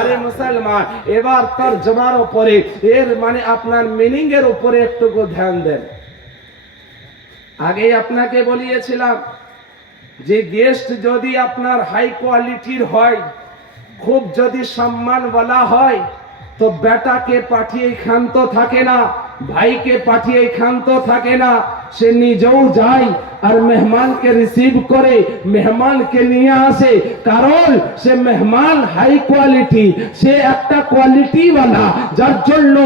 আরে মুসলমান, এবার তরজমার উপরে এর মানে আপনার মিনিং এর উপরে একটু ধ্যান দেন। আগেই আপনাকে বলিয়েছিলাম যে গেস্ট যদি আপনার হাই কোয়ালিটির হয়, খুব যদি সম্মানওয়ালা হয়, তো বেটাকে পাঠিয়ে ক্ষান্ত থাকে না, ভাইকে পাঠিয়ে ক্ষান্ত থাকে না, সে নিজেও যায় আর মেহমানকে রিসিভ করে মেহমানকে নিয়ে আসে। কারণ সে মেহমান হাই কোয়ালিটি, সে একটা কোয়ালিটি वाला, যার জন্য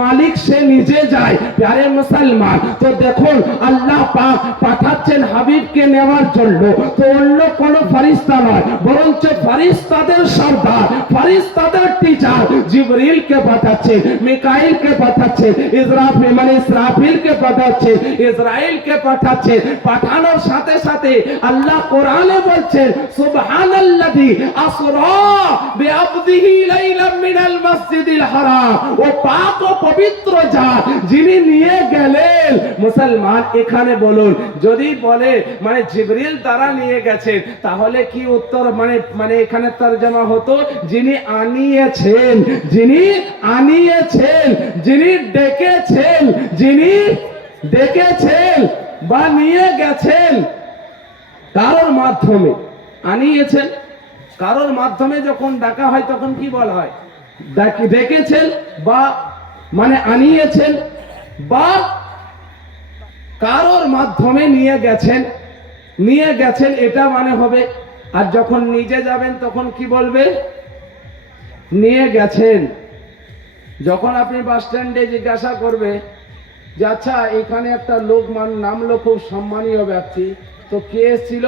মালিক সে নিজে যায়। প্যারে মুসলমান, তো দেখুন আল্লাহ পাক পাঠাচ্ছেন হাবিবকে নেওয়ার জন্য, তো অন্য কোন ফেরেশতা নয়, বরঞ্চ ফেরেশতাদের সর্দার, ফেরেশতাদের টিচার জিবরিলকে পাঠাচ্ছে, মিকাইলকে পাঠাচ্ছে, ইসরাফিলকে পাঠাচ্ছে, ইসরাইলকে পাঠাচ্ছে। পাঠানোর সাথে সাথে আল্লাহ কোরআনে বলছেন সুবহানাল্লাযী আসরা বিআবদিহি লাইলাম মিনাল মাসজিদিল হারাম, ও পাক ও পবিত্র জাত যিনি নিয়ে গেলেন। মুসলমান, এখানে বলুন, যদি বলে মানে জিবরিল দ্বারা নিয়ে গেছেন, তাহলে কি উত্তর মানে এখানে তরজমা হতো যিনি আনিয়েছেন, যিনি আনিয়েছেন, যিনি ডেকেছেন, যিনি ডেকেছেন বা নিয়ে গেছেন কারোর মাধ্যমে। আনিয়েছেন কারোর মাধ্যমে যখন ডাকা হয় তখন কি বলা হয়? ডেকেছেন বা মানে আনিয়েছেন বা কারোর মাধ্যমে নিয়ে গেছেন, নিয়ে গেছেন এটা মানে হবে। আর যখন নিজে যাবেন তখন কি বলবে? নিয়ে গেছেন। যখন আপনি বাস স্ট্যান্ডে জিজ্ঞাসা করবে যে আচ্ছা এখানে একটা লোক নামলো, খুব সম্মানীয় ব্যক্তি, তো কে এসেছিল?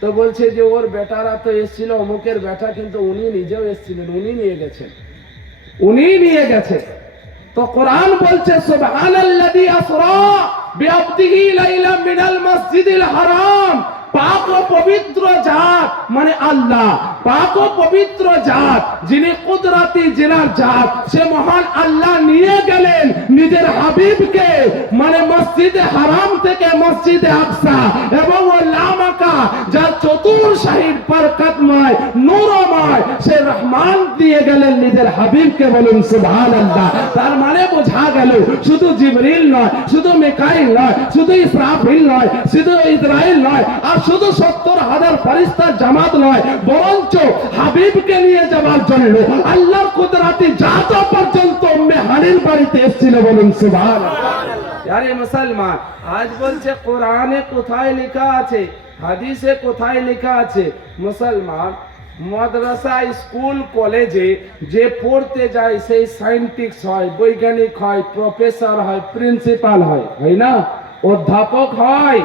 তো বলছে যে ওর বেটারা তো এসেছিল, অমুকের বেটা, কিন্তু উনি নিজেও এসেছিলেন, উনি নিয়ে গেছেন, উনি নিয়ে গেছেন। তো কোরআন বলছে সুবহানাল্লাযী আসরা বিআবদিহি লাইলাম মিনাল মাসজিদিল হারাম, পাক ও পবিত্র জাত মানে আল্লাহ, পাক ও পবিত্র জাত যিনি কুদরতি জিনার জাত, সে মহান আল্লাহ নিয়ে গেলেন নিজের হাবিবকে মানে মসজিদে হারাম থেকে মসজিদে আকসা, এবং ও লামাকা যার চতুর্সাহির বরকতময় নূরময়, সে রহমান দিয়ে গেলেন নিজের হাবিবকে। বলুন সুবহানাল্লাহ। তার মানে বোঝা গেল শুধু জিবরিল নয়, শুধু মিকাইল নয়, শুধু ইসরাফিল নয়, শুধু ইসরাইল নয়, আর শুধু 70,000 ফেরেশতার জামাত নয়, বরঞ্চ হাবিবকে নিয়ে যাওয়ার জন্য আল্লাহর কুদরতি জাত পর্যন্ত মেহানির বাড়িতে এসেছিল। বলুন সুবহানাল্লাহ। আরে মুসলমান, আজ বলছে কোরআনে কোথায় লেখা আছে, হাদিসে কোথায় লেখা আছে? মুসলমান, মাদ্রাসা, স্কুল, কলেজে যে পড়তে যায় সেই সায়েন্টিস্ট হয়, বৈজ্ঞানিক হয়, প্রফেসর হয়, প্রিন্সিপাল হয়, হয় না, অধ্যাপক হয়।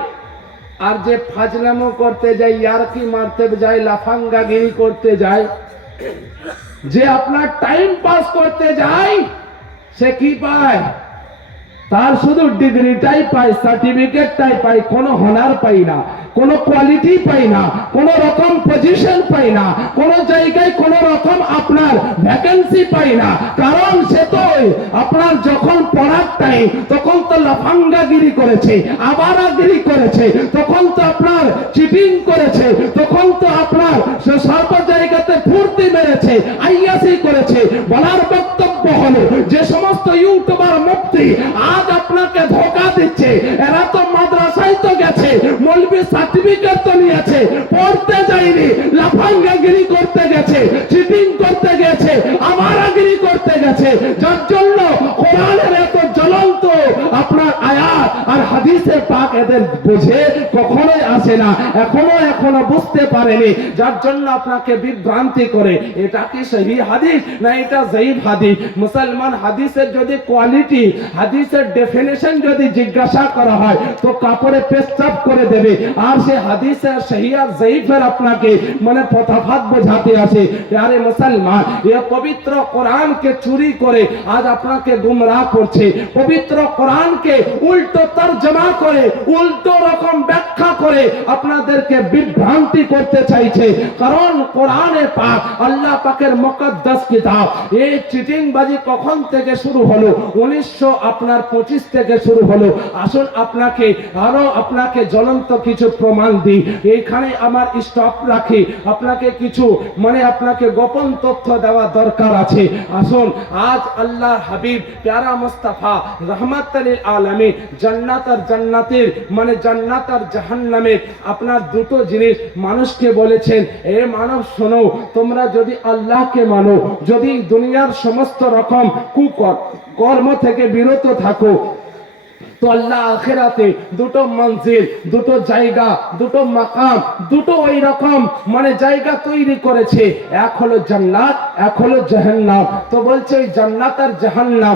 আর যে ফাজলামো করতে যায়, ইয়ারকি মারতে যায়, লাফাঙ্গাগিরি করতে যায়, যে আপনার টাইম পাস করতে যায়, সে কি পায়? তার শুধু ডিগ্রিটাই পায়, সার্টিফিকেটটাই পায়, কোনো হনার পাই না, কোনো কোয়ালিটি পাই না, কোনো রকম পজিশন পাই না, কোনো জায়গায় কোনো রকম আপনার ভ্যাকেন্সি পাই না। কারণ সে তো আপনার যখন পড়ার টাইম তখন তো লাফাঙ্গাগিরি করেছে, আবারাগিরি করেছে, তখন তো আপনার চিটিং করেছে, তখন তো আপনার সর্ব জায়গাতে ফুর্তি মেরেছে, আইয়াসি করেছে। বলার বক্তব্য হলো যে সমস্ত ইউটিউবার মুফতি আজ আপনাকে ধোঁকা দিচ্ছে, এরা তো মাদ্রাসায় তো গেছে, মৌলবি সার্টিফিকেট তো নিয়েছে, পড়তে যায়নি, লাফাঙ্গাগিরি করতে গেছে, চিটিং করতে গেছে, আমারাগিরি করতে গেছে। যার জন্য কোরআনের এত জ্বলন্ত আপনার আয়াত আর হাদিসে পাক এদের বুঝে কখনোই আসে না, এখনো বুঝতে পারেনি। যার জন্য আপনাকে বিভ্রান্তি করে এটা কি সহি হাদিস না এটা যায়িফ হাদিস। মুসলমান, হাদিসের যদি কোয়ালিটি, হাদিসের ডেফিনেশন যদি জিজ্ঞাসা করা হয় তো কাপড়ে পেশাব করে দেবে, আর সে হাদিসের সহি আর যায়িফের আপনাকে মানে তফাৎ বোঝাতে আসে। আরে মুসলমান, এই পবিত্র কোরআনকে চুরি করে আজ আপনাকে গুমরাহ করছে, পবিত্র কোরআনকে উল্টো তরজমা করে উল্টো রকম ব্যাখ্যা করে আপনাদেরকে বিভ্রান্তি করতে চাইছে। কারণ কোরআনে পাক আল্লাহ পাকের মুকদ্দাস কিতাব। এই চিটিংবাজি কখন থেকে শুরু হলো? 1925 থেকে শুরু হলো। আসুন আপনাকে জ্বলন্ত কিছু প্রমাণ দিই। এইখানে আমার স্টপ রাখি, আপনাকে কিছু আপনাকে গোপন তথ্য দেওয়া দরকার আছে। আসুন, আজ আল্লাহ হাবিব প্যারা মুস্তাফা রহমাতুল লিল আলামিন জান্নাত আর জান্নাতের জান্নাত আর জাহান্নামের আপনার দুটো জিনিস মানুষকে বলেছেন, এ মানব শোনো, তোমরা যদি আল্লাহকে মানো, যদি দুনিয়ার সমস্ত রকম কুকর্ম থেকে বিরত থাকো, তো আল্লাহ আখিরাতে দুটো মঞ্জিল, দুটো জায়গা, দুটো মাকাম, দুটো ওই রকম জায়গা তৈরি করেছে। এক হলো জান্নাত, এক হলো জাহান্নাম। তো বলছে ওই জান্নাত আর জাহান্নাম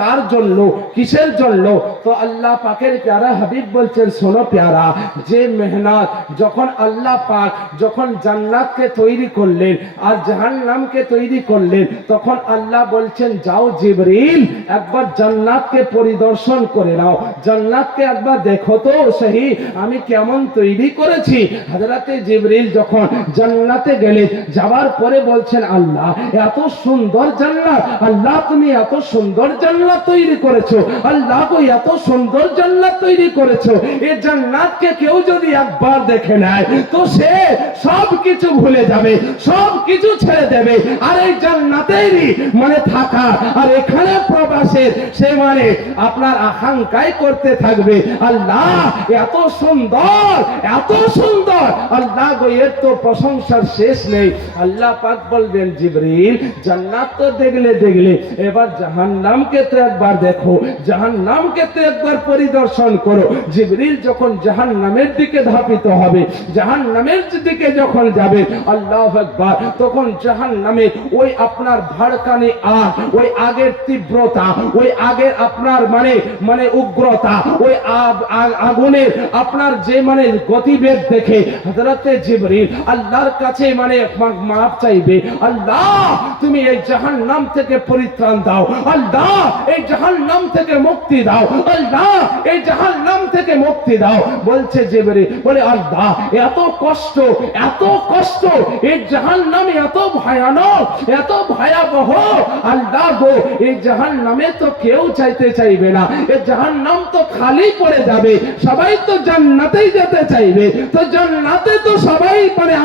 কার জন্য, কিসের জন্য? তো আল্লাহ পাকের প্যারা হাবিব বলছেন, শোনো প্যারা, যে মেহনত যখন আল্লাহ পাক যখন জান্নাতকে তৈরি করলেন আর জাহান্নামকে তৈরি করলেন, তখন আল্লাহ বলছেন, যাও জিবরিল একবার জান্নাতকে পরিদর্শন করে নাও, জান্নাতকে একবার দেখো তো সহি আমি কেমন তৈরি করেছি। হযরতে জিবরিল যখন জান্নাতে গেলেন, যাওয়ার পরে বলছেন, আল্লাহ এত সুন্দর জান্নাত, আল্লাহ তুমি এত সুন্দর জান্নাত তৈরি করেছো, আল্লাহ গো এত সুন্দর জান্নাত তৈরি করেছো। এই জান্নাতকে কেউ যদি একবার দেখে নেয় তো সে সব কিছু ভুলে যাবে, সব কিছু ছেড়ে দেবে, আর এই জান্নাতেরই থাকা আর এখানে প্রবাসের সে আপনার আকাঙ্ক্ষাই করতে থাকবে। আল্লাহ এত সুন্দর, এত সুন্দর, আল্লাহ গো এর তো প্রশংসার শেষ নেই। আল্লাহ পাক বলবেন, জিবরিল জান্নাত তো দেখলে, এবার জাহান্নামকে তো একবার দেখো, জাহান্নামকে তো একবার পরিদর্শন করো। জিবরিল যখন জাহান্নামের দিকে ধাপিত হবে, জাহান্নামের দিকে যখন যাবে, আল্লাহু আকবার, তখন জাহান্নামের ওই আপনার ভড়কানি আগ, ওই আগের তীব্রতা, ওই আগের আপনার উগ্রতা, ওই আগুনের আপনার যে গতিবেগ দেখে হযরতে জিবরিল আল্লাহর কাছে মাপ চাইবে, আল্লাহ তুমি এই জাহান্নাম থেকে পরিত্রাণ দাও, আল্লাহ এই জাহান্নাম থেকে মুক্তি দাও, আল্লাহ এই জাহান্নাম থেকে মুক্তি দাও। বলছে জিবরিল, বলে আল্লাহ এত কষ্ট, এত কষ্ট, এই জাহান্নাম এত ভয়ানক, এত ভয়াবহ, আল্লাহ গো এই জাহান্নামে তো কেউ চাইবে না, এই জাহান্নাম তো খালি পড়ে যাবে, সবাই তো জান্নাতেই যেতে চাইবে, তো জান্নাতে তো সবাই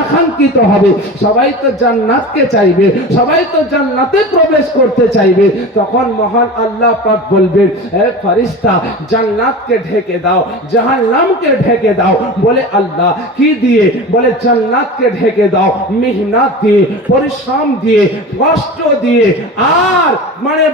আকাঙ্ক্ষিত হবে, সবাই তো জান্নাতকে চাইবে, সবাই তো জান্নাতে প্রবেশ করতে চাইবে। তখন মহান আল্লাহ পাক বলবেন, হে ফেরেশতা জান্নাতকে ঢেকে দাও, জাহান্নামকে ঢেকে দাও। বলে আল্লাহ কি দিয়ে? বলে জান্নাতকে ঢেকে দাও মেহনত দিয়ে, পরিশ্রম দিয়ে, কষ্ট দিয়ে, আর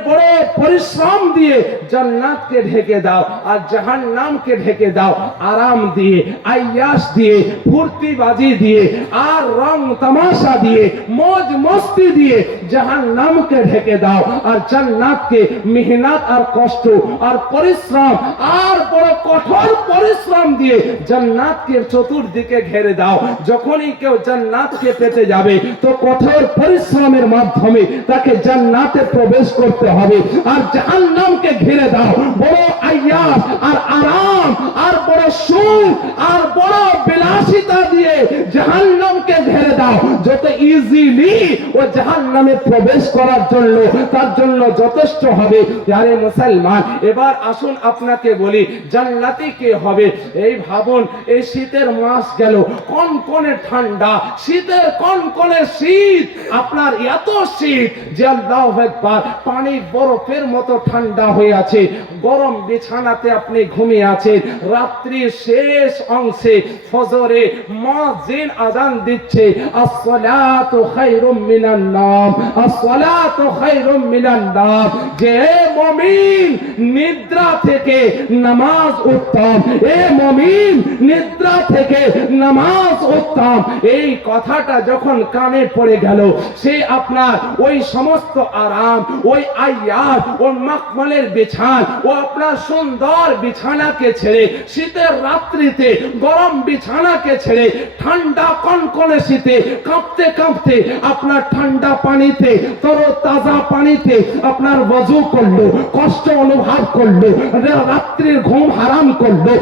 বড় পরিশ্রম দিয়ে জান্নাতকে ঢেকে দাও, আর জাহান্নামকে ঢেকে দাও আরাম দিয়ে, আয়াস দিয়ে, ফুর্তিবাজি দিয়ে, আর রং তামাশা দিয়ে, মौज মস্তি দিয়ে জাহান্নামকে ঢেকে দাও, আর জান্নাতকে মেহনত আর কষ্ট আর পরিশ্রম আর বড় কঠোর পরিশ্রম দিয়ে জান্নাতকে চতুর্দিকে ঘিরে দাও। যখনই কেউ জান্নাতকে পেতে যাবে তো কঠোর পরিশ্রমের মাধ্যমে তাকে জান্নাতে প্রবেশ করতে হবে, আর জাহান্নামকে ঘিরে দাও বড় আয়াস আর আরাম আর বড় সুখ আর বড় বিলাসিতা দিয়ে জাহান্নামকে ঘিরে দাও, যত ইজিলি ও জাহান্নামে প্রবেশ করার জন্য তার জন্য যথেষ্ট হবে। আরে মুসলমান, এবার আসুন আপনাকে বলি জান্নাতি কে হবে? এই ভাবুন, এই শীতের মাস গেল, কনকনে ঠান্ডা, শীতের কনকনে শীত, আপনার এত শীত যে আল্লাহু আকবার পানি বরফের মতো ঠান্ডা হয়ে আছে, গরম বিছানাতে আপনি ঘুমিয়ে আছেন, রাত্রির শেষ অংশে ফজরে মুয়াজ্জিন আযান দিচ্ছে, আসসালাতু খায়রুম মিনান নাম, আসসালাতু খায়রুম মিনান নাম, যে মুমিন নিদ্রা থেকে নামাজ উত্তম, এ মুমিন নিদ্রা থেকে নামাজ উত্তম। এই কথাটা যখন কানে পড়ে গেল, সে আপনার ওই সমস্ত আরাম, ওই আয়াত, ও মাকমালের বিছান, ও আপনার সুন্দর বিছানাকে ছেড়ে, শীতের রাত্রিতে গরম বিছানাকে ছেড়ে, ঠান্ডা ঠান্ডা কনকনে শীতে কাঁপতে কাঁপতে আপনার ঠান্ডা পানিতে তরতাজা পানিতে আপনার ওযু করলো, কষ্ট অনুভব করলো, রাত্রির ঘুম হারাম করলো,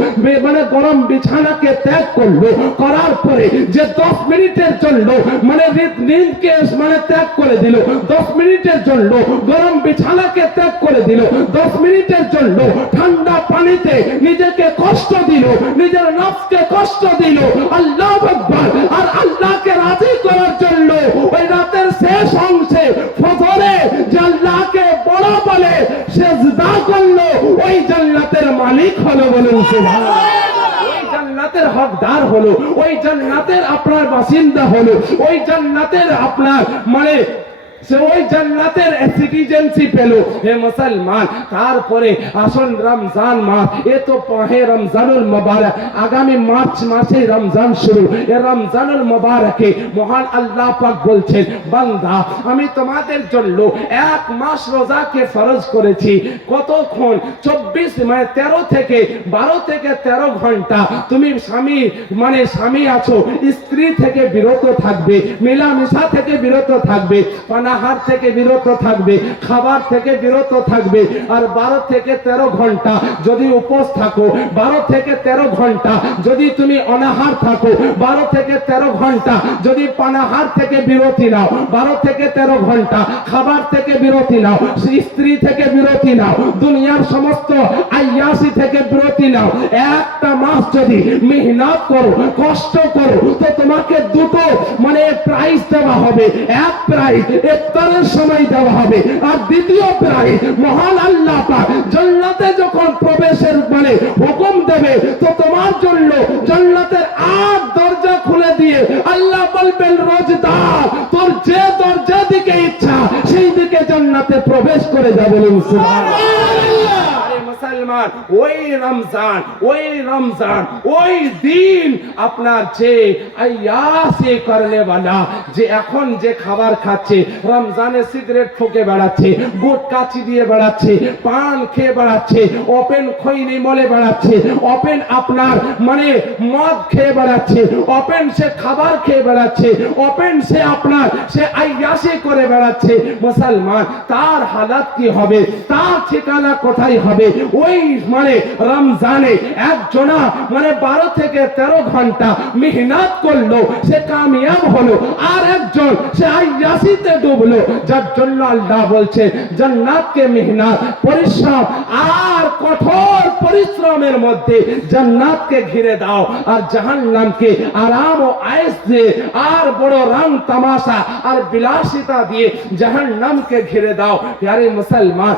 মানে গরম বিছানাকে ত্যাগ করলো, করার পরে যে 10 মিনিটের জন্য মানে নিন্দকে মানে ত্যাগ করে দিল, 10 মিনিটের জন্য গরম বিছানাকে ত্যাগ করে দিল, 10 মিনিটের জন্য ঠান্ডা পানিতে নিজেকে কষ্ট দিল, নিজের নফসকে কষ্ট দিল, আল্লাহু আকবার। আর আল্লাহকে রাজি করার জন্য ওই রাতের শেষ অংশে ফজরে যে আল্লাহকে বড় বলে সিজদা করলো, ওই জান্নাতের মালিক হলো, বলুন সুবহানাল্লাহ। ওই জান্নাতের হকদার হলো, ওই জান্নাতের আপনার বাসিন্দা হলো, ওই জান্নাতের আপনার মানে সে ওই জান্নাতের সিটিজেনশিপ পেল। হে মুসলমান, তারপরে আসুন রমজান মাস, এ তো মাহে রমজানুল মুবারক, আগামী মার্চ মাসে রমজান শুরু। এ রমজানুল মুবারকে মহান আল্লাহ পাক বলছেন, বান্দা আমি তোমাদের জন্য 1 মাস রোজাকে ফরজ করেছি। কতক্ষণ? 24 মানে 13 থেকে 13 ঘন্টা তুমি স্বামী আছো, স্ত্রী থেকে বিরত থাকবে, মেলামেশা থেকে বিরত থাকবে, পানাহার থেকে বিরত থাকবে, খাবার থেকে বিরত থাকবে। আর 12 থেকে 13 ঘন্টা যদি উপোস থাকো, 12 থেকে 13 ঘন্টা যদি তুমি অনাহার থাকো, 12 থেকে 13 ঘন্টা যদি পানাহার থেকে বিরতি নাও, 12 থেকে 13 ঘন্টা খাবার থেকে বিরতি নাও, স্ত্রী থেকে বিরতি নাও, দুনিয়ার সমস্ত আয়াসি থেকে বিরতি নাও, একটা মাস যদি মেহনত করো, কষ্ট করো, তো তোমাকে দুটো মানে প্রাইজ দেওয়া হবে। এক প্রাইজ ইফতারের সময় দেওয়া হবে, আর দ্বিতীয় প্রাইজ মহান আল্লাহ পাক জান্নাতে যখন প্রবেশের মানে হুকুম দেবে, তো তোমার জন্য জান্নাতের 8 দরজা খুলে দিয়ে আল্লাহ বলবেন, রোজদার তোর যে দরজা দিকে ইচ্ছা সেই দিকে জান্নাতে প্রবেশ করে যাবে। সুবহানাল্লাহ। মুসলমান, ওই রমজান ওই দিন আপনার যে আয়াসে করনে वाला যে এখন যে খাবার খাচ্ছে, রমজানে সিগারেট ফুঁকে বেড়াচ্ছে, গুটকা চিবিয়ে বেড়াচ্ছে, পান খেয়ে বেড়াচ্ছে, ওপেন খৈনি মলে বেড়াচ্ছে, ওপেন আপনার মানে মদ খেয়ে বেড়াচ্ছে, ওপেন সে খাবার খেয়ে বেড়াচ্ছে, ওপেন সে আপনার সে আয়াসে করে বেড়াচ্ছে, মুসলমান তার হালাত কি হবে, তার ঠিকানা কোথায় হবে? ওই মানে রমজানে একজনা মানে 12 থেকে 13 ঘন্টা মেহনত করলো, সে কামিয়াব হলো, আর একজন সে আয়াসিতে ডুবলো, যার জন্য আল্লাহ বলছে জান্নাতকে মেহনত, পরিশ্রম আর কঠোর পরিশ্রমের মধ্যে জান্নাতকে ঘিরে দাও, আর জাহান্নামকে আরাম ও আয়েশ দিয়ে আর বড় রং তামাশা আর বিলাসিতা দিয়ে জাহান্নামকে ঘিরে দাও। প্যারে মুসলমান,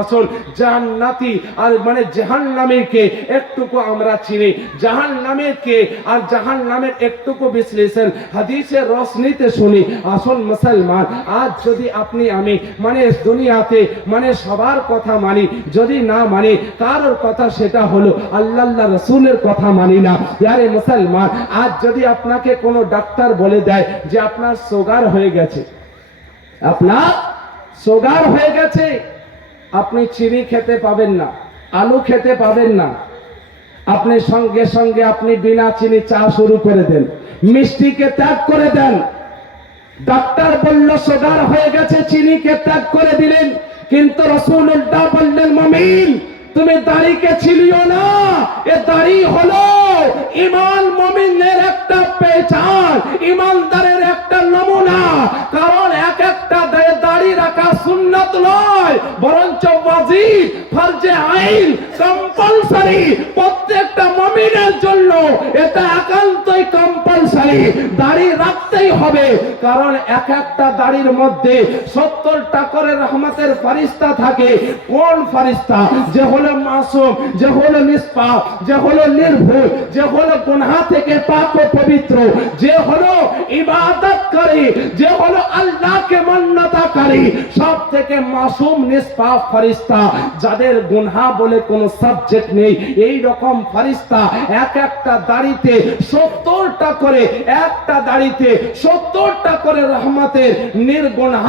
আসুন জান্নাতি আর মানে জাহান্নামীকে একটুকু আমরা চিনি, জাহান্নামীকে আর জাহান্নামের একটুকু বিশ্লেষণ হাদিসের রোশনীতে শুনি। আসুন মুসলমান, আজ যদি আপনি আমি মানে দুনিয়াতে মানে সবার কথা মানি, যদি না মানি কারোর কথা, সেটা হলো আল্লাহ রাসূলের কথা মানি না। প্যারে মুসলমান, আজ যদি আপনাকে কোনো ডাক্তার বলে দেয় যে আপনার সুগার হয়ে গেছে, আপনার সুগার হয়ে গেছে, আপনি চিনি খেতে পাবেন না, আলু খেতে পাবেন না, আপনি সঙ্গে সঙ্গে আপনি বিনা চিনি চা শুরু করে দেন, মিষ্টিকে ত্যাগ করে দেন। ডাক্তার বলল সুগার হয়ে গেছে, চিনিকে ত্যাগ করে দিলেন, কিন্তু রাসূলুল্লাহ বললেন, মুমিন তুমি দাড়িকে ছিলিও না, এ দাড়ি হলো ঈমান, মুমিনের একটা পেহচান, ঈমানদারের একটা নমুনা। কারণ একটা দাড়ি রাখা সুন্নাত নয়, বরঞ্চ ওয়াজিব, ফরজে আইন, কম্পালসরি, প্রত্যেকটা মুমিনের জন্য এটা একান্তই কম্পালসরি, দাড়ি রাখতেই হবে। কারণ একটা দাড়ির মধ্যে 70টা করে রহমতের ফেরেশতা থাকে। কোন ফেরেশতা? যে হলো মাসুম, যে হলো নিষ্পাপ, যে হলো নির্ভুল, যে হলো গুনাহ থেকে পাক ও পবিত্র, যে হলো ইবাদত করে, যে হলো আল্লাহকে মান্যতাকারী, সব থেকে মাসুম নিষ্পাপ ফেরেশতা, যাদের গুনাহ বলে কোনো সাবজেক্ট নেই। এই রকম রকম ফেরেশতা এক একটা দাড়িতে 70টা করে, একটা দাড়িতে 70টা করে রহমতের নির্গুণা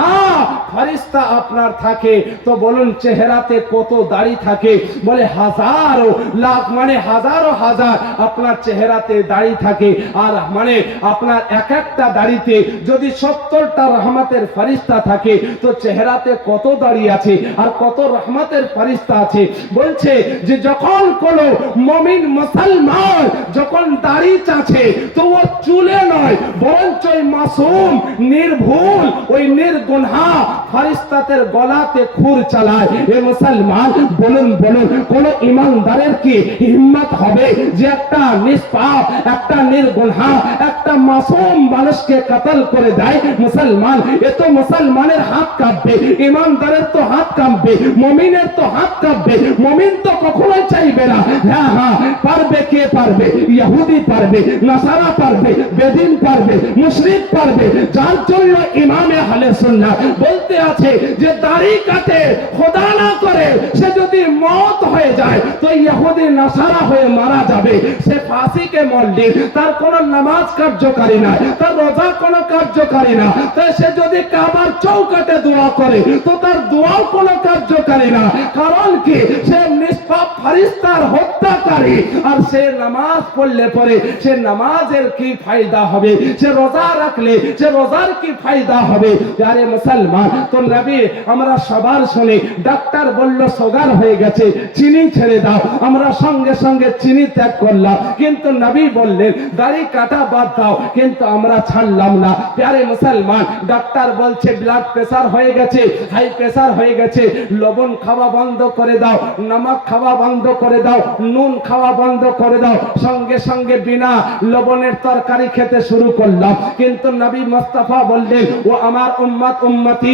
ফেরেশতা আপনার থাকে। তো বলুন চেহারাতে কত দাড়ি থাকে? বলে হাজারো লাখ, মানে হাজারো হাজার আপনার চেহারাতে দাড়ি থাকে। আর মানে আপনার এক একটা দাড়িতে যদি 70টা রহমতের ফেরেশতা থাকে তো চেহারাতে কত দাড়ি আছে আর কত রহমতের ফেরেশতা আছে। বলছে যে যখন কোন মুমিন মুসলমান যখন দাড়ি চাচ্ছে তো ও চুলে নয়, বরঞ্চ ওই মাসুম নির্ভুল ওই নির্গুণা ফেরেশতাদের গলাতে খুর চালায়। এ মুসলমান বলুন বলুন কোন ইমানদারের কি হিম্মত হবে যে একটা নিষ্পাপ, একটা নির্গুণা, একটা মাসুম মানুষকে কতল করে দেয়? মুসলমান এ তো মুসলমানের হাত কাঁপবে, ইমানদারের তো হাত কাঁপবে, মুমিনের তো হাত কাঁপবে। মুমিন তো কখনোই চাইবে না হ্যাঁ হ্যাঁ পারবে, কে পারবে? ইহুদি পারবে, নাসারা পারবে, বেদিন পারবে, মুশরিক পারবে। যার জন্য ইমামে আহলে সুন্নাহ বলতে আছে যে দাড়ি কাটে খোদা না করে সে যদি মওত হয়ে যায় তো ইহুদি নাসারা হয়ে মারা যাবে, সে ফাঁসিকে মরলি, তার কোনো নামাজ কার্যকারী না, তার রোজা কোনো কার্যকারী না। তাই সে যদি কাবার চৌকাটে দোয়া করে তো তার দোয়াও কোনো কার্যকারী না। কারণ কি? সে নিষ্পাপ ফেরেশতার হত্যাকারী। আর সে নামাজ পড়লে পরে সে নামাজের কি ফায়দা হবে? সে রোজা রাখলে সে রোজার কি ফায়দা হবে? আরে মুসলমান, তো নবী আমরা সবার শুনে ডাক্তার বলল সুগার হয়ে গেছে, চিনি ছেড়ে দাও, আমরা সঙ্গে সঙ্গে চিনি ত্যাগ করলাম। কিন্তু নবী বললেন দাড়ি কাটা বাদ দাও, কিন্তু আমরা ছাড়লাম না। প্যারে মুসলমান, ডাক্তার বলছে ব্লাড প্রেসার হয়ে গেছে, হাই প্রেসার হয়ে গেছে, লবণ খাওয়া বন্ধ করে দাও, নমক খাওয়া বন্ধ করে দাও, নুন খাওয়া বন্ধ করে দাও। সঙ্গে সঙ্গে বিনা লবণের তরকারি খেতে শুরু করলাম। কিন্তু নবী মুস্তাফা বললেন ও আমার উম্মত উম্মতি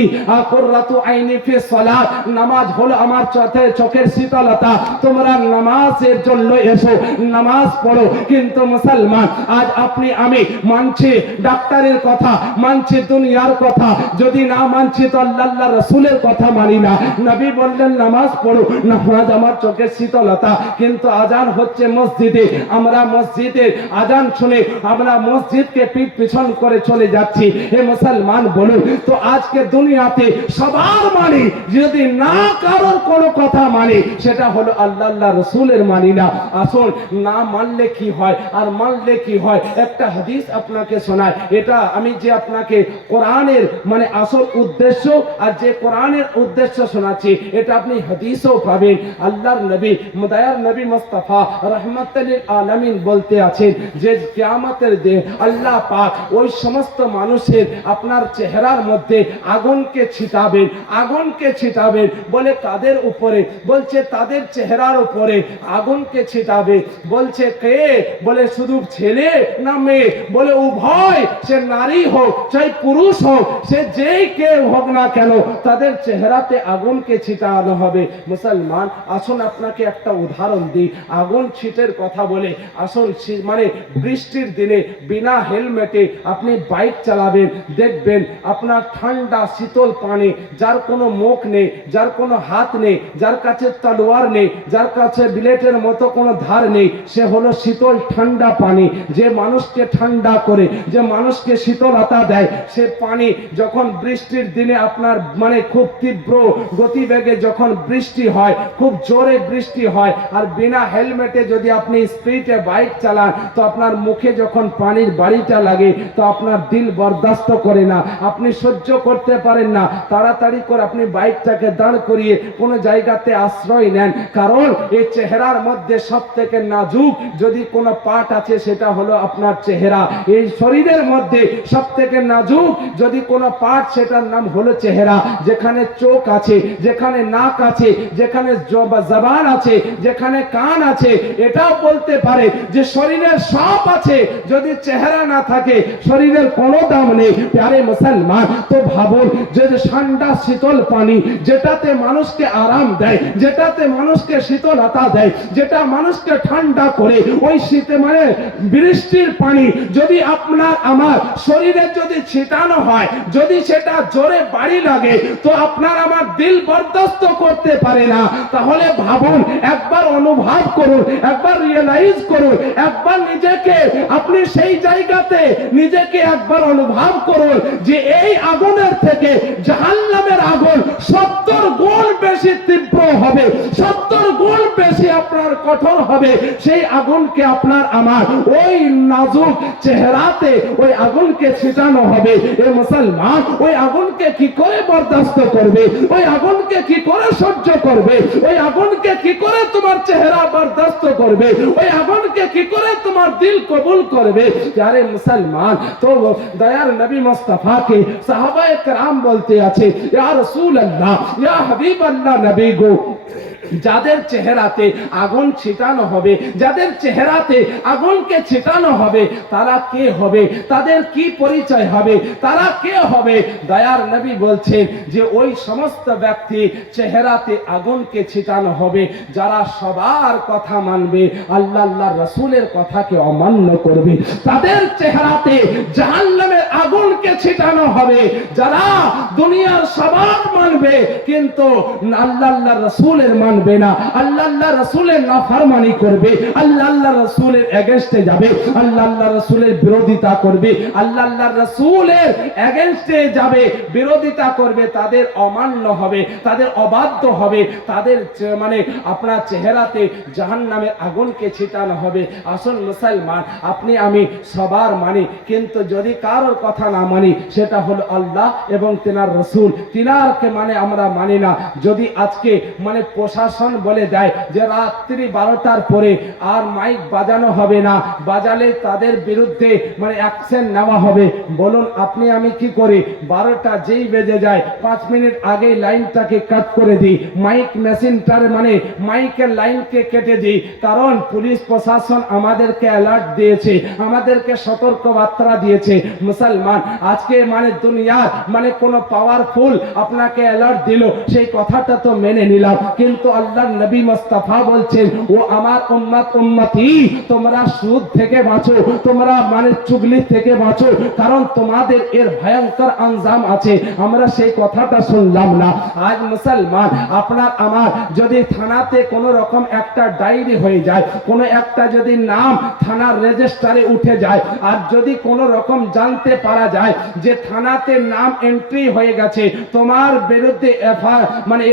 কুররাতু আইনি ফি সালাত, নামাজ হলো আমার চোখের শীতলতা, তোমরা নামাজের জন্য এসো, নামাজ পড়ো। কিন্তু মুসলমান আজ আপনি আমি মানছি ডাক্তারের কথা, মানছি দুনিয়ার কথা, যদি না মানছি তো আল্লাহ রাসূলের কথা মানি না। নবী বললেন নামাজ পড়ো, নামাজ আমার চোখের শীতলতা। কিন্তু আজান হচ্ছে মসজিদে, আমরা মসজিদের আজান শুনে আমরা মসজিদকে পিঠ পিছন করে চলে যাচ্ছি। হে মুসলমান বলুন তো আজকে দুনিয়াতে সবার মানি, যদি না কারোর কোনো কথা মানি সেটা হলো আল্লাহ রাসূলের মানি না। আসুন না মানলে কি হয় আর মানলে কি হয়, একটা হাদিস আপনাকে শোনায়। এটা আমি যে আপনাকে কোরআনের মানে আসল উদ্দেশ্য আর যে কোরআনের উদ্দেশ্য শোনাচ্ছি এটা আপনি হাদিসও পাবেন। আল্লাহর নবী মুদায়ার নবী মুস্তাফা রাহমাতুল লিল আলামিন বলতে আছেন যে কিয়ামতের দিন আল্লাহ পাক ওই সমস্ত মানুষের আপনার চেহারার মধ্যে আগুনকে ছিটাবেন, আগুনকে ছিটাবেন। বলে কাদের উপরে? বলছে তাদের চেহারার উপরে আগুনকে ছিটাবে। বলছে কে? বলে শুধু ছেলে না মেয়ে? বলে উভয়, সে নারী হোক চাই পুরুষ হোক, সে যেই কে হোক না কেন তাদের চেহারাতে আগুনকে ছিটানো হবে। মুসলমান আসুন আপনাকে একটা উদাহরণ দিই। আগুন ছিটের কথা বলে আসুন মানে বৃষ্টির দিনে বিনা হেলমেটে আপনি বাইক চালাবেন, দেখবেন আপনার ঠান্ডা শীতল পানি, যার কোনো মুখ নেই, যার কোনো হাত নেই, যার কাছে তলোয়ার নেই, যার কাছে বিলেটের মতো কোনো ধার নেই, সে হলো শীতল ঠান্ডা পানি। যে মানুষকে ঠান্ডা করে, যে মানুষকে শীতলতা দেয়, সে পানি যখন বৃষ্টির দিনে আপনার মানে খুব তীব্র গতিবেগে যখন বৃষ্টি হয়, খুব জোরে বৃষ্টি হয়, আর বিনা হেলমেটে যদি আপনি স্পিডে বাইক চালান তো আপনার মুখে যখন পানির বাড়িটা লাগে তো আপনার দিল বরদাস্ত করে না, আপনি সহ্য করতে পারেন না। তাড়াতাড়ি করে আপনি বাইকটাকে দাঁড় করিয়ে কোনো জায়গাতে আশ্রয় নেন। কারণ এই চেহারার মধ্যে সব থেকে নাজুক যদি কোনো পার্ট আছে সেটা হলো আপনার চেহারা। এই শরীরের মধ্যে সব থেকে নাজুক যদি কোনো পার্ট সেটার নাম হলো চেহারা। যেখানে চোখ আছে, যেখানে নাক আছে, যেখানে জবান আছে, যেখানে কান আছে, এটাও বলতে পারে যে শরীরের সব আছে, যদি চেহারা না থাকে শরীরের কোনো দাম নেই। প্যারে মুসলমান, তো ভাবুন যে ঠান্ডা শীতল পানি যেটাতে মানুষকে আরাম দেয়, যেটাতে মানুষকে শীতলতা দেয়, যেটা মানুষকে ঠান্ডা করে, ওই শীতে মানে বৃষ্টির পানি যদি আপনার আমার শরীরে যদি ছিটানো হয়, যদি সেটা জোরে বাড়ি লাগে তো আপনার আমার দিল বরদাস্ত করতে পারে না। তাহলে ভাব ভাবুন, একবার অনুভব করুন, একবার রিয়েলাইজ করুন, একবার নিজেকে আপনি সেই জায়গাতে নিজেকে একবার অনুভব করুন যে এই আগুনের থেকে জাহান্নামের আগুন 70 গুণ বেশি তীব্র হবে, 70 গুণ বেশি আপনার কঠোর হবে। সেই আগুনকে আপনার আমার ওই নাজুক চেহারাতে ওই আগুনকে ছিটানো হবে। এ মুসলমান, ওই আগুনকে কি করে বরদাস্ত করবে? ওই আগুনকে কি করে সহ্য করবে? ওই আগুনকে কি করে তোমার চেহারা বরদাস্ত করবে? ওই আগুনকে কি করে তোমার দিল কবুল করবে? যারে মুসলমান, তো দয়ার নবী মুস্তাফাকে সাহাবায়ে কেরাম বলতে আছে, ইয়া রাসূলুল্লাহ, ইয়া হাবিবাল্লাহ, নবী গো, যাদের চেহারাতে আগুন ছিটানো হবে, যাদের চেহারাতে আগুনকে ছিটানো হবে, তারা কে হবে? তাদের কি পরিচয় হবে? তারা কে হবে? দয়ার নবী বলছেন যে ওই সমস্ত ব্যক্তি চেহারাতে আগুনকে ছিটানো হবে যারা সবার কথা মানবে, আল্লাহ আল্লাহ রাসূলের কথাকে অমান্য করবে। তাদের চেহারাতে জাহান্নামের আগুনকে ছিটানো হবে যারা দুনিয়ার সবার মানবে কিন্তু আল্লাহ আল্লাহ রাসূলের মানবে না, আল্লাহ আল্লাহ রাসূলের নাফরমানি করবে, আল্লাহ আল্লাহ রাসূলের এগেইনস্টে যাবে, আল্লাহ আল্লাহ রাসূলের বিরোধিতা করবে, আল্লাহ আল্লাহ রাসূলের এগেইনস্টে যাবে, বিরোধিতা করবে, তাদের অমান্য হবে, তাদের অবাধ্য হবে, তাদের মানে আপনার চেহারাতে জাহান্নামের আগুনকে ছিটানো হবে। আসল মুসলমান, আপনি আমি সবার মানি, কিন্তু যদি কারোর কথা না মানি সেটা হলো আল্লাহ এবং তিনার রাসূল, তিনারকে মানে আমরা মানি না। যদি আজকে মানে প্রশাসন বলে দেয় যে রাত্রি 12টার পরে আর মাইক বাজানো হবে না, বাজালে তাদের বিরুদ্ধে মানে অ্যাকশন নেওয়া হবে, বলুন আপনি আমি কি করি? 12টা যেই বেজে যায় 5 মিনিট আগেই লাইনটাকে কাট করে দিই, মাইক মেশিনটার মানে মাইকের লাইনকে কেটে দিই, কারণ পুলিশ প্রশাসন আমাদেরকে অ্যালার্ট দিয়েছে, আমাদেরকে সতর্ক বার্তা দিয়েছে। মুসলমান, আজকে মানে দুনিয়ার মানে কোন পাওয়ারফুল আপনাকে অ্যালার্ট দিল, সেই কথাটা তো মেনে নিলাম, কিন্তু আল্লাহর নবী মুস্তাফা বলছেন ও আমার উম্মত উম্মতি, তোমরা সুদ থেকে বাঁচো, তোমরা মানে চুগলি থেকে বাঁচো, কারণ তোমাদের এর ভয়ঙ্কর আঞ্জাম আছে। আমরা সেই কথাটা শুনলাম না। আজ মুসলমান, আপনার আমার যদি থানাতে কোন রকম একটা ডায়েরি হয়ে যায়, কোন একটা যদি নাম থানার রেজিস্টারে উঠে যায়, আর যদি কোন রকম জানতে পারা যায় যে থানাতে নাম এন্ট্রি হয়ে গেছে, তোমার বিরুদ্ধে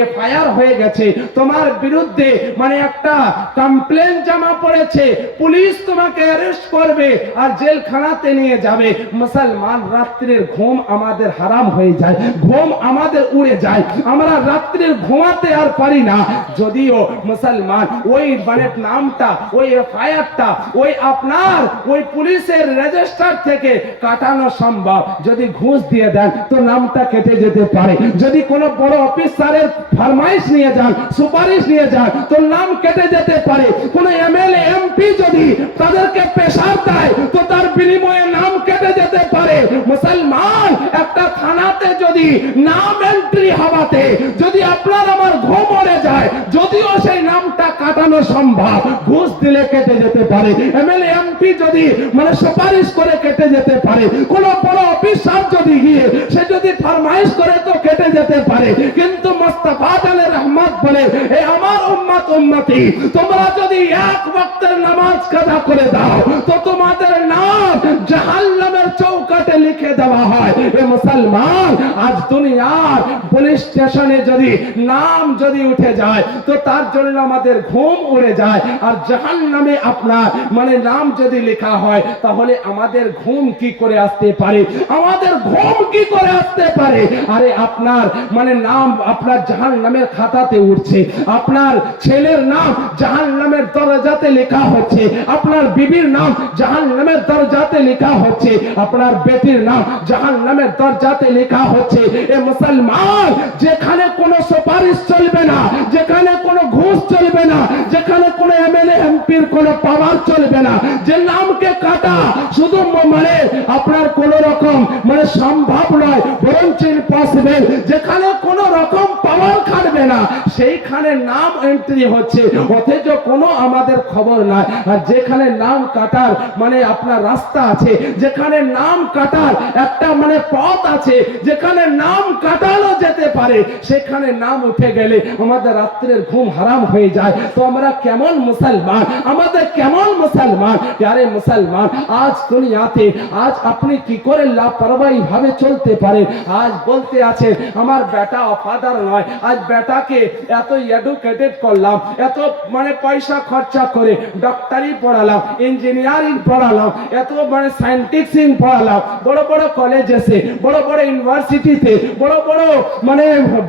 এফআইআর হয়ে গেছে, তোমার বিরুদ্ধে মানে একটা কমপ্লেন জমা পড়েছে, পুলিশ তোমাকে অ্যারেস্ট করবে আর জেলখানাতে নিয়ে যাবে, মুসলমান রাত্রির ঘুম আমাদের হারাম হয়ে যায়, ঘুম আমাদের উড়ে যায়, আমরা রাত্রির ঘুমাতে আর পারি না। যদিও মুসলমান ওই মানে নামটা, ওই এফআইআরটা ওই আপনার ওই পুলিশের রেজিস্টার থেকে কাটানো সম্ভব, যদি ঘুষ দিয়ে দেন তো নামটা কেটে যেতে পারে, যদি কোনো বড় অফিসারের ফরমাইশ নিয়ে যান, সুপারিশ নিয়ে যান তো নাম কেটে যেতে পারে, কোনো এমএলএ এমপি যদি তাদেরকে প্রেসার দেয় তো তার বিনিময়ে নাম কেটে যেতে পারে। মুসলমান, একটা থানাতে যদি নাম এন্ট্রি হওয়াতে যদি আপনার আমার ঘুম উড়ে যায়, যদিও সেই নামটা কাটানো সম্ভব, ঘুষ দিলে কেটে যেতে পারে, এমএলএ এমপি যদি মানে সুপারিশ করে কেটে যেতে পারে, কোন বড় অফিসার যদি গিয়ে সে যদি ফরমাইশ করে তো কেটে যেতে পারে, কিন্তু মুস্তাফা আলাইহির রহমত বলে এ আমার উম্মত উম্মতি, তোমরা যদি এক ওয়াক্তের নামাজ কাজা করে দাও তো তোমাদের নাম জাহান্নামের চৌকাটে লিখে দেওয়া হয়। এ মুসলমান, আজ দুনিয়ার পুলিশ স্টেশনে যদি নাম যদি উঠে যায় তো তার জন্য আমাদের ঘুম উড়ে যায়, আর জাহান্নামে আপনার মানে নাম যদি লেখা হয় তাহলে আমাদের ঘুম কি করে আসতে পারে? আমাদের ঘুম কি করে আসতে পারে? আরে আপনার মানে নাম আপনার জাহান্নামের খাতাতে উঠছে, আপনার ছেলের নাম জাহান্নামের দরজাতে লেখা হচ্ছে, আপনার বিবির নাম জাহান্নামের দরজাতে লেখা হচ্ছে, আপনার বেটির নাম জাহান্নামের দরজাতে লেখা হচ্ছে। এ মুসলমান, যেখানে কোনো সুপারিশ চলবে না, যেখানে কোনো ঘুষ চলবে না, যেখানে কোনো এমএলএ এমপির কোনো পাওয়ার চলবে না, যে নামকে কাটা শুধু মানে আপনার কোন রকম মানে সম্ভব নয়, বরঞ্চ ইম্পসিবল, যেখানে কোনো রকম পাওয়ার খাটবে না, সেইখানে নাম এন্ট্রি হচ্ছে, অথচ কোনো আমাদের খবর নাই। আর যেখানে নাম কাটার মানে আপনার রাস্তা আছে, যেখানে নাম কাটার একটা মানে পথ আছে, যেখানে নাম কাটানো যেতে পারে, সেখানে নাম উঠে গেলে আমাদের রাত্রের ঘুম হারাম হয়ে যায়। তো আমরা কেমন মুসলমান, আমাদের কেমন মুসলমান? আরে মুসলমান, আজ দুনিয়াতে আজ আপনি কি করে লাপরবাহি ভাবে চলতে পারেন? আজ বলতে আছে আমার বেটা অফাদার নয়, আজ বেটাকে এত এডুকেটেড করলাম, এত মানে পয়সা খরচা করে ডক্টরি পড়ালাম, ইঞ্জিনিয়ারিং পড়ালাম, এত মানে সায়েন্টিফিক পড়ালাম, বড় বড় কলেজেসে, বড় বড় ইউনিভার্সিটিতে, বড় বড় মানে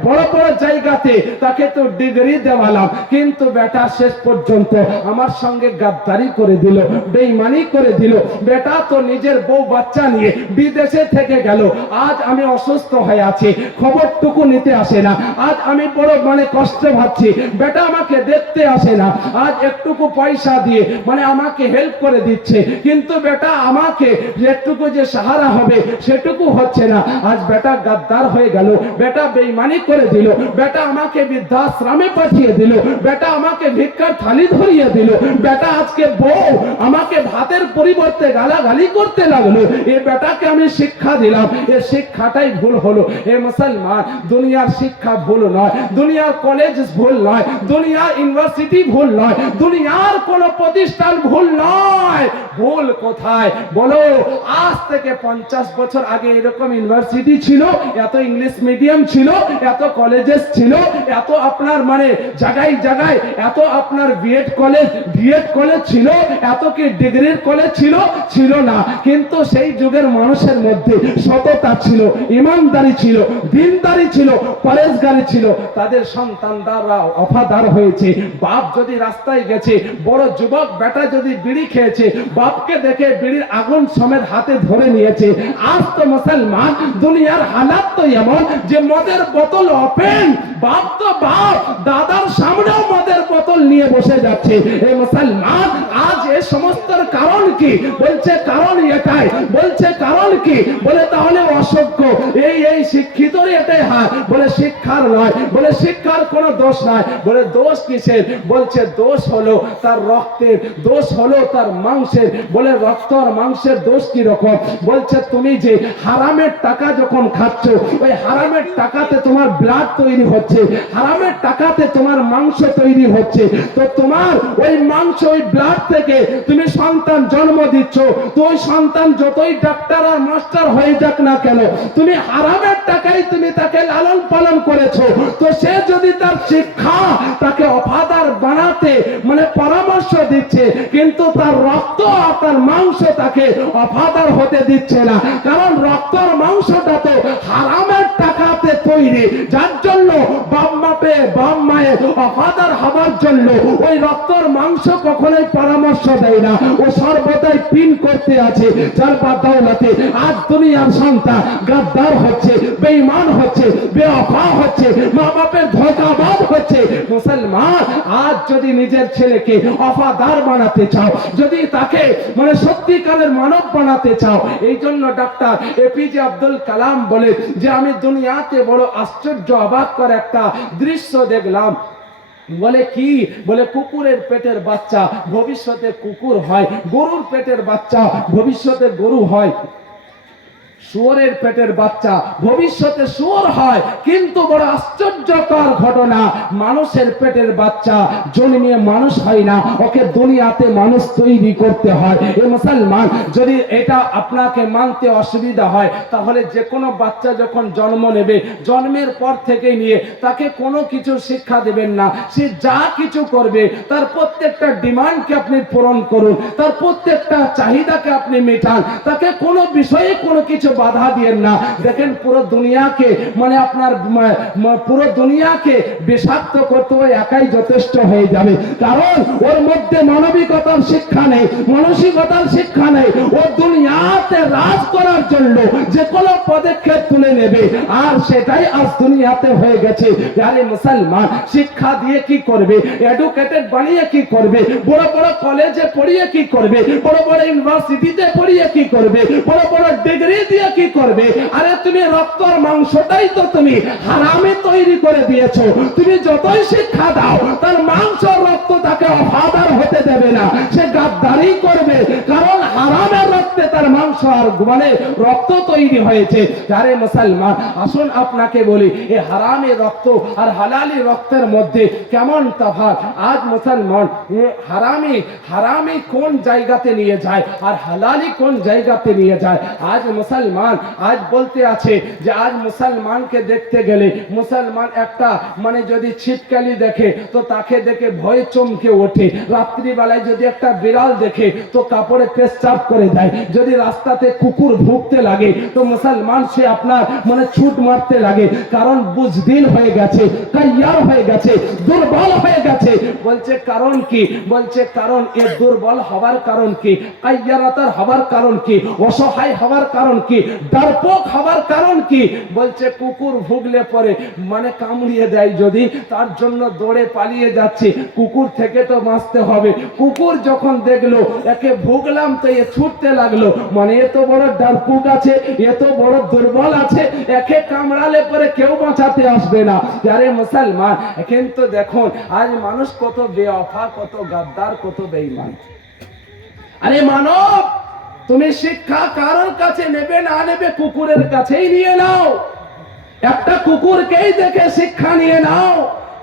বড় বড় জায়গাতে তাকে তো ডিগ্রি দেওয়ালাম, কিন্তু বেটা শেষ পর্যন্ত আমার সঙ্গে গাদ্দারি করে দিল, বেঈমানি করে দিল। বেটা তো নিজের বউ বাচ্চা নিয়ে বিদেশে থেকে গেল। আজ আমি অসুস্থ হয়ে আছি, খবরটুকু নিতে আসে না। আজ আমি বড় মানে কষ্ট ভাবছি, বেটা আমাকে দেখতে আসে না। আজ একটুকু পয়সা দিয়ে মানে আমাকে হেল্প করে দিচ্ছে, কিন্তু বেটা আমাকে যেটুকু যে সাহারা হবে সেটুকু হচ্ছে না। আজ বেটা গাদ্দার হয়ে গেল, বেটা বেঈমানি করে দিল, বেটা আমাকে বৃদ্ধাশ্রমে পাঠিয়ে দিল, বেটা আমাকে ভিক্ষার থালি ধরিয়ে দিল, বেটা আজকে বউ আমাকে ভাতের পরিবর্তে গালাগালি করতে লাগলো। এই বেটাকে আমি শিক্ষা দিলাম, এই শিক্ষাটাই ভুল হলো। এ মুসলমান, দুনিয়ার শিক্ষা ভুল নয়, দুনিয়ার কলেজ ভুল নয়, দুনিয়ার ইউনিভার্সিটি ভুল নয়, দুনিয়ার কোন প্রতিষ্ঠান ভুল নয়। ভুল কোথায় বলো? আজ থেকে 50 বছর আগে এরকম ইউনিভার্সিটি ছিল, এত ইংলিশ মিডিয়াম ছিল, এত কলেজেস ছিল, এত আপনার মানে জায়গায় জায়গায় এত আপনার বিএড কলেজ ছিল, এত কি ডিগ্রির কলেজ ছিল? ছিল না। কিন্তু সেই যুগের মানুষের মধ্যে সততা ছিল, ইমানদারি ছিল, দিনদারি ছিল, পরেশগারি ছিল। তাদের সন্তানরা অফাদার হয়েছে। বাপ যদি রাস্তায় গেছে, বড় যুবক বেটা যদি বিড়ি খেয়েছে, বাপকে দেখে বিড়ির আগুন সমেত হাতে ধরে নিয়েছে। আজ তো মুসলমান দুনিয়ার হালাত তো এমন যে মদের বোতল ওপেন, বাপ তো বাপ দাদার সামনেও মদের বোতল নিয়ে বসে যাচ্ছে। এই মুসলমান, আজ এ সমস্তর কারণ কি? বলছে কারণ এটাই। বলছে কারণ কি? বলে তাহলে অসভ্য, এই শিক্ষিতরই এটাই হয়। বলে শিক্ষার নয়, বলে শিক্ষার কোনো দোষ নাই। বলে দোষ কিসের? বলছে দোষ হলো তার রক্তের, দোষ হলো তার মাংসের। বলে রক্ত আর মাংসের দোষ কি রকম? বলছে তুমি যে হারামের টাকা যখন খাচ্ছ, ওই হারামের টাকাতে তোমার ব্লাড তৈরি হচ্ছে, হারামের টাকাতে তোমার মাংস তৈরি হচ্ছে। তো তোমার ওই মাংস ওই ব্লাড থেকে তুমি সন্তান জন্ম দিচ্ছ, তো ওই সন্তান যতই ডাক্তার আর মাস্টার হয়ে যাক না কেন, তুমি হারামের টাকায় তুমি তাকে লালন পালন করেছো। তো সে যদি তার শিক্ষা তাকে অফাদার বানাতে মানে পরামর্শ দিচ্ছে, কিন্তু তার রক্ত আর তার মাংস তাকে অফাদার হতে দিচ্ছে না। কারণ রক্ত আর মাংসটা তো হারামের টাকাতে তৈরি, যার জন্য বাপ মায়ের অফাদার হবার জন্য ওই রক্তর মাংস কখনোই পরামর্শ দেয় না, ও সর্বদাই পিন করতে আছে। যার বাদৌলতে আজ দুনিয়ার সন্তান গাদ্দার হচ্ছে, বেঈমান হচ্ছে, বেওফা হচ্ছে, মা বাপের ধোঁকাবাজ হচ্ছে। মুসলমান, আজ যদি নিজের ছেলেকে অফাদার বানাতে চাও, যদি তাকে মানে সত্যিকারের মানব বানাতে চাও, এই জন্য ডাক্তার এপিজে আব্দুল কালাম বলে যে আমি দুনিয়াতে বড় আশ্চর্য অবাক করে একটা দৃশ্য দেখলাম। বলে কি? বলে কুকুরের পেটের বাচ্চা ভবিষ্যতে কুকুর হয়, গরুর পেটের বাচ্চা ভবিষ্যতে গরু হয়, শুয়োরের পেটের বাচ্চা ভবিষ্যতে শুয়োর হয়। কিন্তু বড় আশ্চর্যকর ঘটনা, মানুষের পেটের বাচ্চা জন্মে মানুষ হয় না, ওকে দুনিয়াতে মানুষ তৈরি করতে হয়। এই মুসলমান, যদি এটা আপনাকে মানতে অসুবিধা হয়, তাহলে যে কোনো বাচ্চা যখন জন্ম নেবে, জন্মের পর থেকে নিয়ে তাকে কোনো কিছু শিক্ষা দেবেন না। সে যা কিছু করবে তার প্রত্যেকটা ডিমান্ডকে আপনি পূরণ করুন, তার প্রত্যেকটা চাহিদাকে আপনি মেটান, তাকে কোনো বিষয়ে কোনো কিছু বাধা দিয়েন না। দেখেন পুরো দুনিয়াকে মানে আপনার পুরো দুনিয়াকে বিষাক্ত করতে ওই একাই যথেষ্ট হয়ে যাবে। কারণ ওর মধ্যে মানবিকতার শিক্ষা নেই, মানসিকতার শিক্ষা নেই। ও দুনিয়াতে রাজ করার জন্য যে কোনো পদক্ষেপ তুলে নেবে, আর সেটাই আজ দুনিয়াতে হয়ে গেছে। আরে মুসলমান, শিক্ষা দিয়ে কি করবে? এডুকেটেড বানিয়ে কি করবে? বড় বড় কলেজে পড়িয়ে কি করবে? বড় বড় ইউনিভার্সিটিতে পড়িয়ে কি করবে? বড় বড় ডিগ্রি দিয়ে কি করবে? আরে তুমি রক্ত আর মাংসটাই তো তুমি হারামে তৈরি করে দিয়েছো। তুমি যতই শিক্ষা দাও, তার মাংস রক্ত তাকে অফাদার হতে দেবে না, সে গাদ্দারি করবে। কারণ হারামের রক্তে তার মাংস আর মানে রক্ত তৈরি হয়েছে। যারে মুসলমান, আসুন আপনাকে বলি, এই হারামের রক্ত আর হালালি রক্তের মধ্যে কেমন তফাৎ। আজ মুসলমান হারামি কোন জায়গাতে নিয়ে যায় আর হালালি কোন জায়গাতে নিয়ে যায়। আজ মুসলমান আজ বলতে আছে যে আজ মুসলমানকে দেখতে গেলে মুসলমান একটা মানে যদি ছিটকালি দেখে তো তাকে দেখে ভয়ে চমকে ওঠে। রাত্রিবেলায় যদি একটা বিড়াল দেখে তো কাপড়ে পেশাব করে দেয়। যদি রাস্তাতে কুকুর ভুগতে লাগে তো মুসলমান সে আপনার মানে ছুট মারতে লাগে। কারণ বুঝদিন হয়ে গেছে, কাইয়ার হয়ে গেছে, দুর্বল হয়ে গেছে। বলছে কারণ কি? বলছে কারণ এ দুর্বল হওয়ার কারণ কি, কাইয়ারাতার হওয়ার কারণ কি, অসহায় হওয়ার কারণ কি, ডরপোক হওয়ার কারণ কি? বলছে কুকুর ভুগলে পরে মানে কামড়িয়ে দেয় যদি, তার জন্য দৌড়ে পালিয়ে যাচ্ছে। কুকুর থেকে তো বাঁচতে হবে। কুকুর যখন দেখলো একে ভুগলাম তো এ ছুটতে লাগলো, মানে এত বড় ডরপোক আছে, এত বড় দুর্বল আছে, একে কামড়ালে পরে কেউ বাঁচাতে আসবে না। যারে মুসলমান, কিন্তু দেখুন আজ মানুষ কত বেওয়াফা, কত গাদ্দার, কত বেঈমান। আরে মানব, তুমি শিক্ষা কারোর কাছে নেবে না নেবে, কুকুরের কাছেই নিয়ে নাও। একটা কুকুরকেই দেখে শিক্ষা নিয়ে নাও।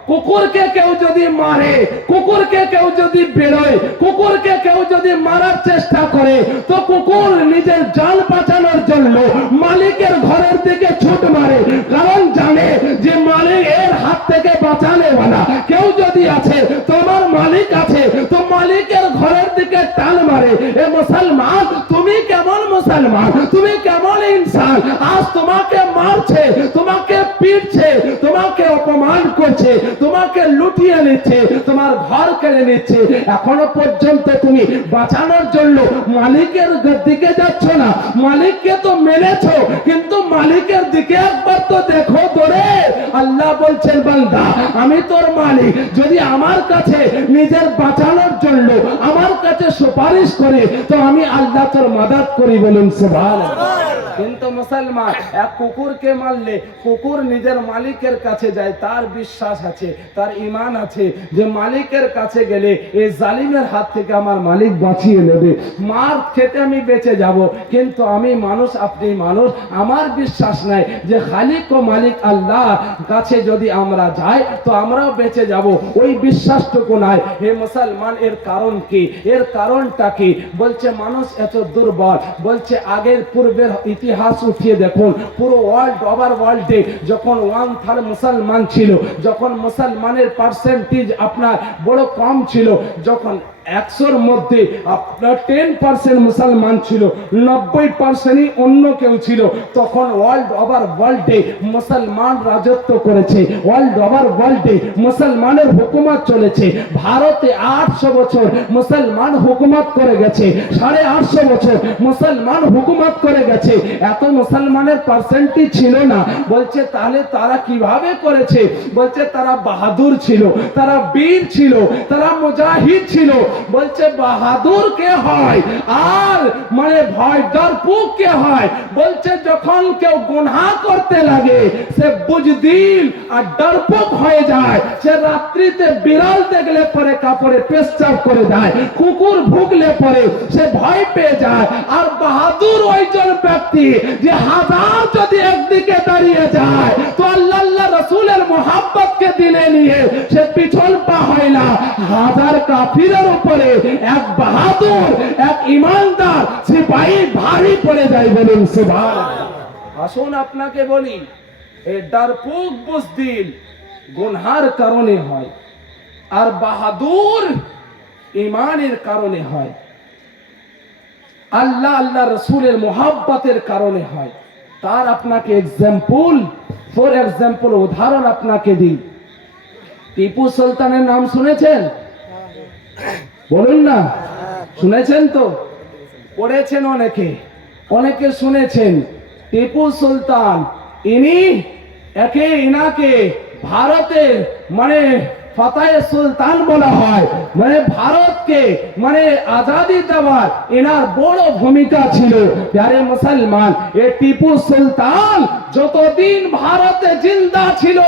কুকুরকে কেউ যদি মারে, কুকুরকে কেউ যদি বেরোয়, কুকুরকে কেউ যদি মারার চেষ্টা করে তো কুকুর নিজের জান বাঁচানোর জন্য মালিকের ঘরের দিকে ছুট মারে। কারণ জানে যে মালিক এর হাত থেকে বাঁচানে वाला কেউ যদি আছে, তোমার মালিক আছে, তো মালিকের ঘরের দিকে টান মারে। এ মুসলমান, তুমি কেমন মুসলমান, তুমি কেমন ইনসান? আজ তোমাকে মারছে, তোমাকে পিটছে, তোমাকে অপমান করছে, তোমাকে লুটিয়ে নিচ্ছে, তোমার ঘর কেড়ে নিচ্ছে। এখনো পর্যন্ত তুমি বাঁচানোর জন্য মালিকের দিকে যাচ্ছ না। মালিককে তো মেনেছো, কিন্তু মালিকের দিকে একবার তো দেখো তোরে। আল্লাহ বলছেন বান্দা, আমি তোর মালিক, যদি আমার কাছে নিজের বাঁচানোর জন্য আমার কাছে সুপারিশ করে তো আমি আল্লাহ তোর মাদাত করি। বলুন সুবহানাল্লাহ। কিন্তু মুসলমান এক কুকুরকে মারলে কুকুর নিজের মালিকের কাছে যায়, তার বিশ্বাস আছে, তার ঈমান আছে যে মালিকের কাছে গেলে এই জালিমের হাত থেকে আমার মালিক বাঁচিয়ে নেবে, মার খেতে আমি বেঁচে যাব। কিন্তু আমি মানুষ, আপনি মানুষ, আমার বিশ্বাস নাই যে খালিক ও মালিক আল্লাহ কাছে যদি আমরা যাই তো আমরাও বেঁচে যাব, ওই বিশ্বাসটুকু নাই। হে মুসলমান, এর কারণ কি? এর কারণটা কি? বলছে মানুষ এত দুর্বল। বলছে আগের পূর্বের ইতিহাস উঠিয়ে দেখুন, পুরো ওয়ার্ল্ড ওভার ওয়ার্ল্ডে যখন 1/3 মুসলমান ছিল, যখন মুসলমানের পার্সেন্টেজ আপনার বড় কম ছিল, যখন 100-র মধ্যে আপনার 10% মুসলমান ছিল, 90%ই অন্য কেউ ছিল, তখন ওয়ার্ল্ড ওভার ওয়ার্ল্ডে মুসলমান রাজত্ব করেছে। ওয়ার্ল্ড ওভার ওয়ার্ল্ডে মুসলমানের হুকুমত চলেছে। ভারতে 800 বছর মুসলমান হুকুমত করে গেছে, 850 বছর মুসলমান হুকুমত করে গেছে। এত মুসলমানের পার্সেন্টেজ ছিল না। বলছে তাহলে তারা কিভাবে করেছে? বলছে তারা বাহাদুর ছিল, তারা বীর ছিল, তারা মুজাহিদ ছিল। বলছে বাহাদুর কে হয় আর মানে ভয় ডরপোক কে হয়? বলছে যখন কেউ গুনাহ করতে লাগে সে বুজদিল আর ডরপোক হয়ে যায়। সে রাত্রিতে বিড়াল দেখলে পরে কাপড়ে পেশাব করে দেয়, কুকুর ভুগলে পরে সে ভয় পেয়ে যায়। আর বাহাদুর ওইজন ব্যক্তি যে হাজার যদি একদিকে দাঁড়িয়ে যায় তো আল্লাহ রাসূলের মোহাব্বতকে দিলে নিয়ে সে পিছল পা হয় না। হাজার কাফিরের উপরে এক বাহাদুর, এক ইমানদার সিপাহী ভারী পড়ে যায়। বলুন সুবহানাল্লাহ। আসুন আপনাকে বলি, এই ডরপোক বুজদিল গুনহার কারণে হয়, আর বাহাদুর ইমানের কারণে হয়, আল্লাহ রাসূলের মোহাব্বতের কারণে হয়। তার আপনাকে এক্সাম্পল, ফর এক্সাম্পল উদাহরণ আপনাকে দিই। টিপু সুলতানের নাম শুনেছেন? বলুন না, শুনেছেন তো? পড়েছেন অনেকে, অনেকে শুনেছেন। টিপু সুলতান ইনাকে ভারতের মানে ফাতায়ে সুলতান বলা হয়। মানে ভারতকে মানে আজাদি দেওয়ার এনার বড় ভূমিকা ছিল। প্যারে মুসলমান, এ টিপু সুলতান যতদিন ভারতে জিন্দা ছিল,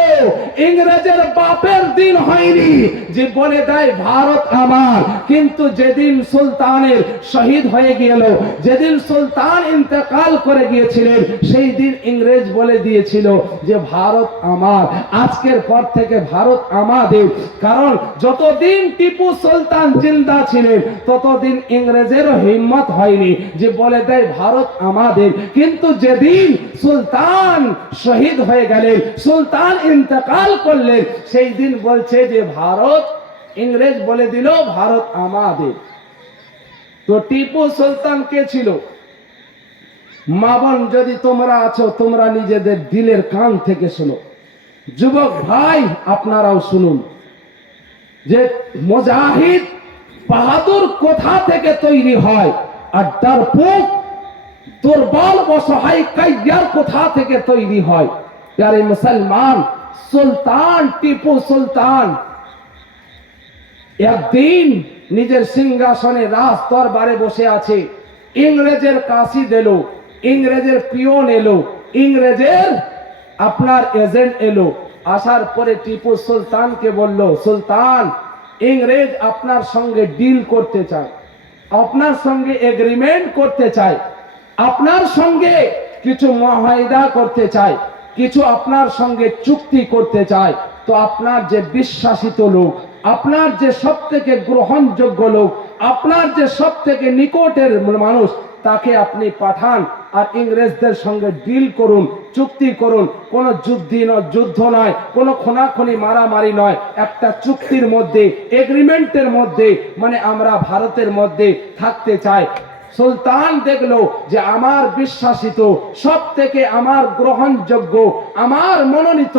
ইংরেজের বাপের দিন হয়নি যে বলে দেয় ভারত আমার। কিন্তু যেদিন সুলতানের শহীদ হয়ে গেল, যেদিন সুলতান ইন্তেকাল করে গিয়েছিলেন, সেই দিন ইংরেজ বলে দিয়েছিল যে ভারত আমার, আজকের পর থেকে ভারত আমাদের। কারণ যতদিন টিপু সুলতান জিন্দা ছিলেন ততদিন ইংরেজেরও হিম্মত হয়নি যে বলে দেয় ভারত আমাদের। কিন্তু যেদিন সুলতান শহীদ হয়ে গেলেন, সুলতান ইন্তেকাল করলেন, সেই দিন বলছে যে ভারত, ইংরেজ বলে দিল ভারত আমাদের। তো টিপু সুলতান কে ছিল? মা বোন যদি তোমরা আছো, তোমরা নিজেদের দিলের কান থেকে শোনো। যুবক ভাই আপনারাও শুনুন যে মুজাহিদ বাহাদুর কোথা থেকে তৈরি হয়, আর ডারপোক দুর্বল অসহায় কাইয়ার কোথা থেকে তৈরি হয়। প্যারে মুসলমান, সুলতান টিপু সুলতান একদিন নিজের সিংহাসনে রাজ দরবারে বসে আছে। ইংরেজের কাশিদ এলো, ইংরেজের পিয়ন এলো, ইংরেজের আপনার এজেন্ট এলো। আসার পরে টিপু সুলতানকে বলল, সুলতান, ইংরেজ আপনার সঙ্গে ডিল করতে চায়, আপনার সঙ্গে এগ্রিমেন্ট করতে চায়, আপনার সঙ্গে কিছু মুআহিদা করতে চায়, কিছু আপনার সঙ্গে চুক্তি করতে চায়। তো আপনার যে বিশ্বাসিত লোক, আপনার যে সব থেকে গ্রহণযোগ্য লোক, আপনার যে সব থেকে নিকটের মানুষ, তাকে আপনি পাঠান আর ইংরেজদের সঙ্গে ডিল করুন, চুক্তি করুন। কোনো যুদ্ধ নয়, কোনো খুনাখুনি মারামারি নয়, একটা চুক্তির মধ্যে, এগ্রিমেন্টের মধ্যে মানে আমরা ভারতের মধ্যে থাকতে চাই। সুলতান দেখলো যে আমার বিশ্বাসিত, সব থেকে আমার গ্রহণযোগ্য, আমার মনোনীত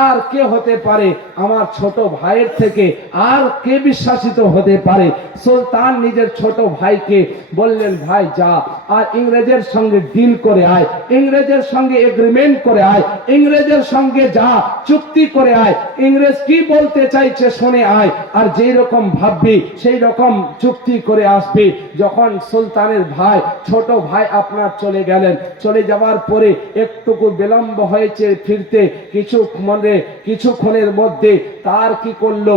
আর কে হতে পারে? আমার ছোট ভাইয়ের থেকে আর কে বিশ্বাসিত হতে পারে? সুলতান নিজের ছোট ভাইকে বললেন, ভাই যা আর ইংরেজের সঙ্গে ডিল করে আয়, ইংরেজের সঙ্গে এগ্রিমেন্ট করে আয়, ইংরেজের সঙ্গে যা চুক্তি করে আয়, ইংরেজ কি বলতে চাইছে শুনে আয়, আর যেই রকম ভাববি সেই রকম চুক্তি করে আসবি। যখন সুলতানের ভাই, ছোট ভাই আপনার চলে গেলেন, চলে যাওয়ার পরে একটুকু বিলম্ব হয়েছে ফিরতে, কিছুক্ষণের মধ্যে তার কি করলো,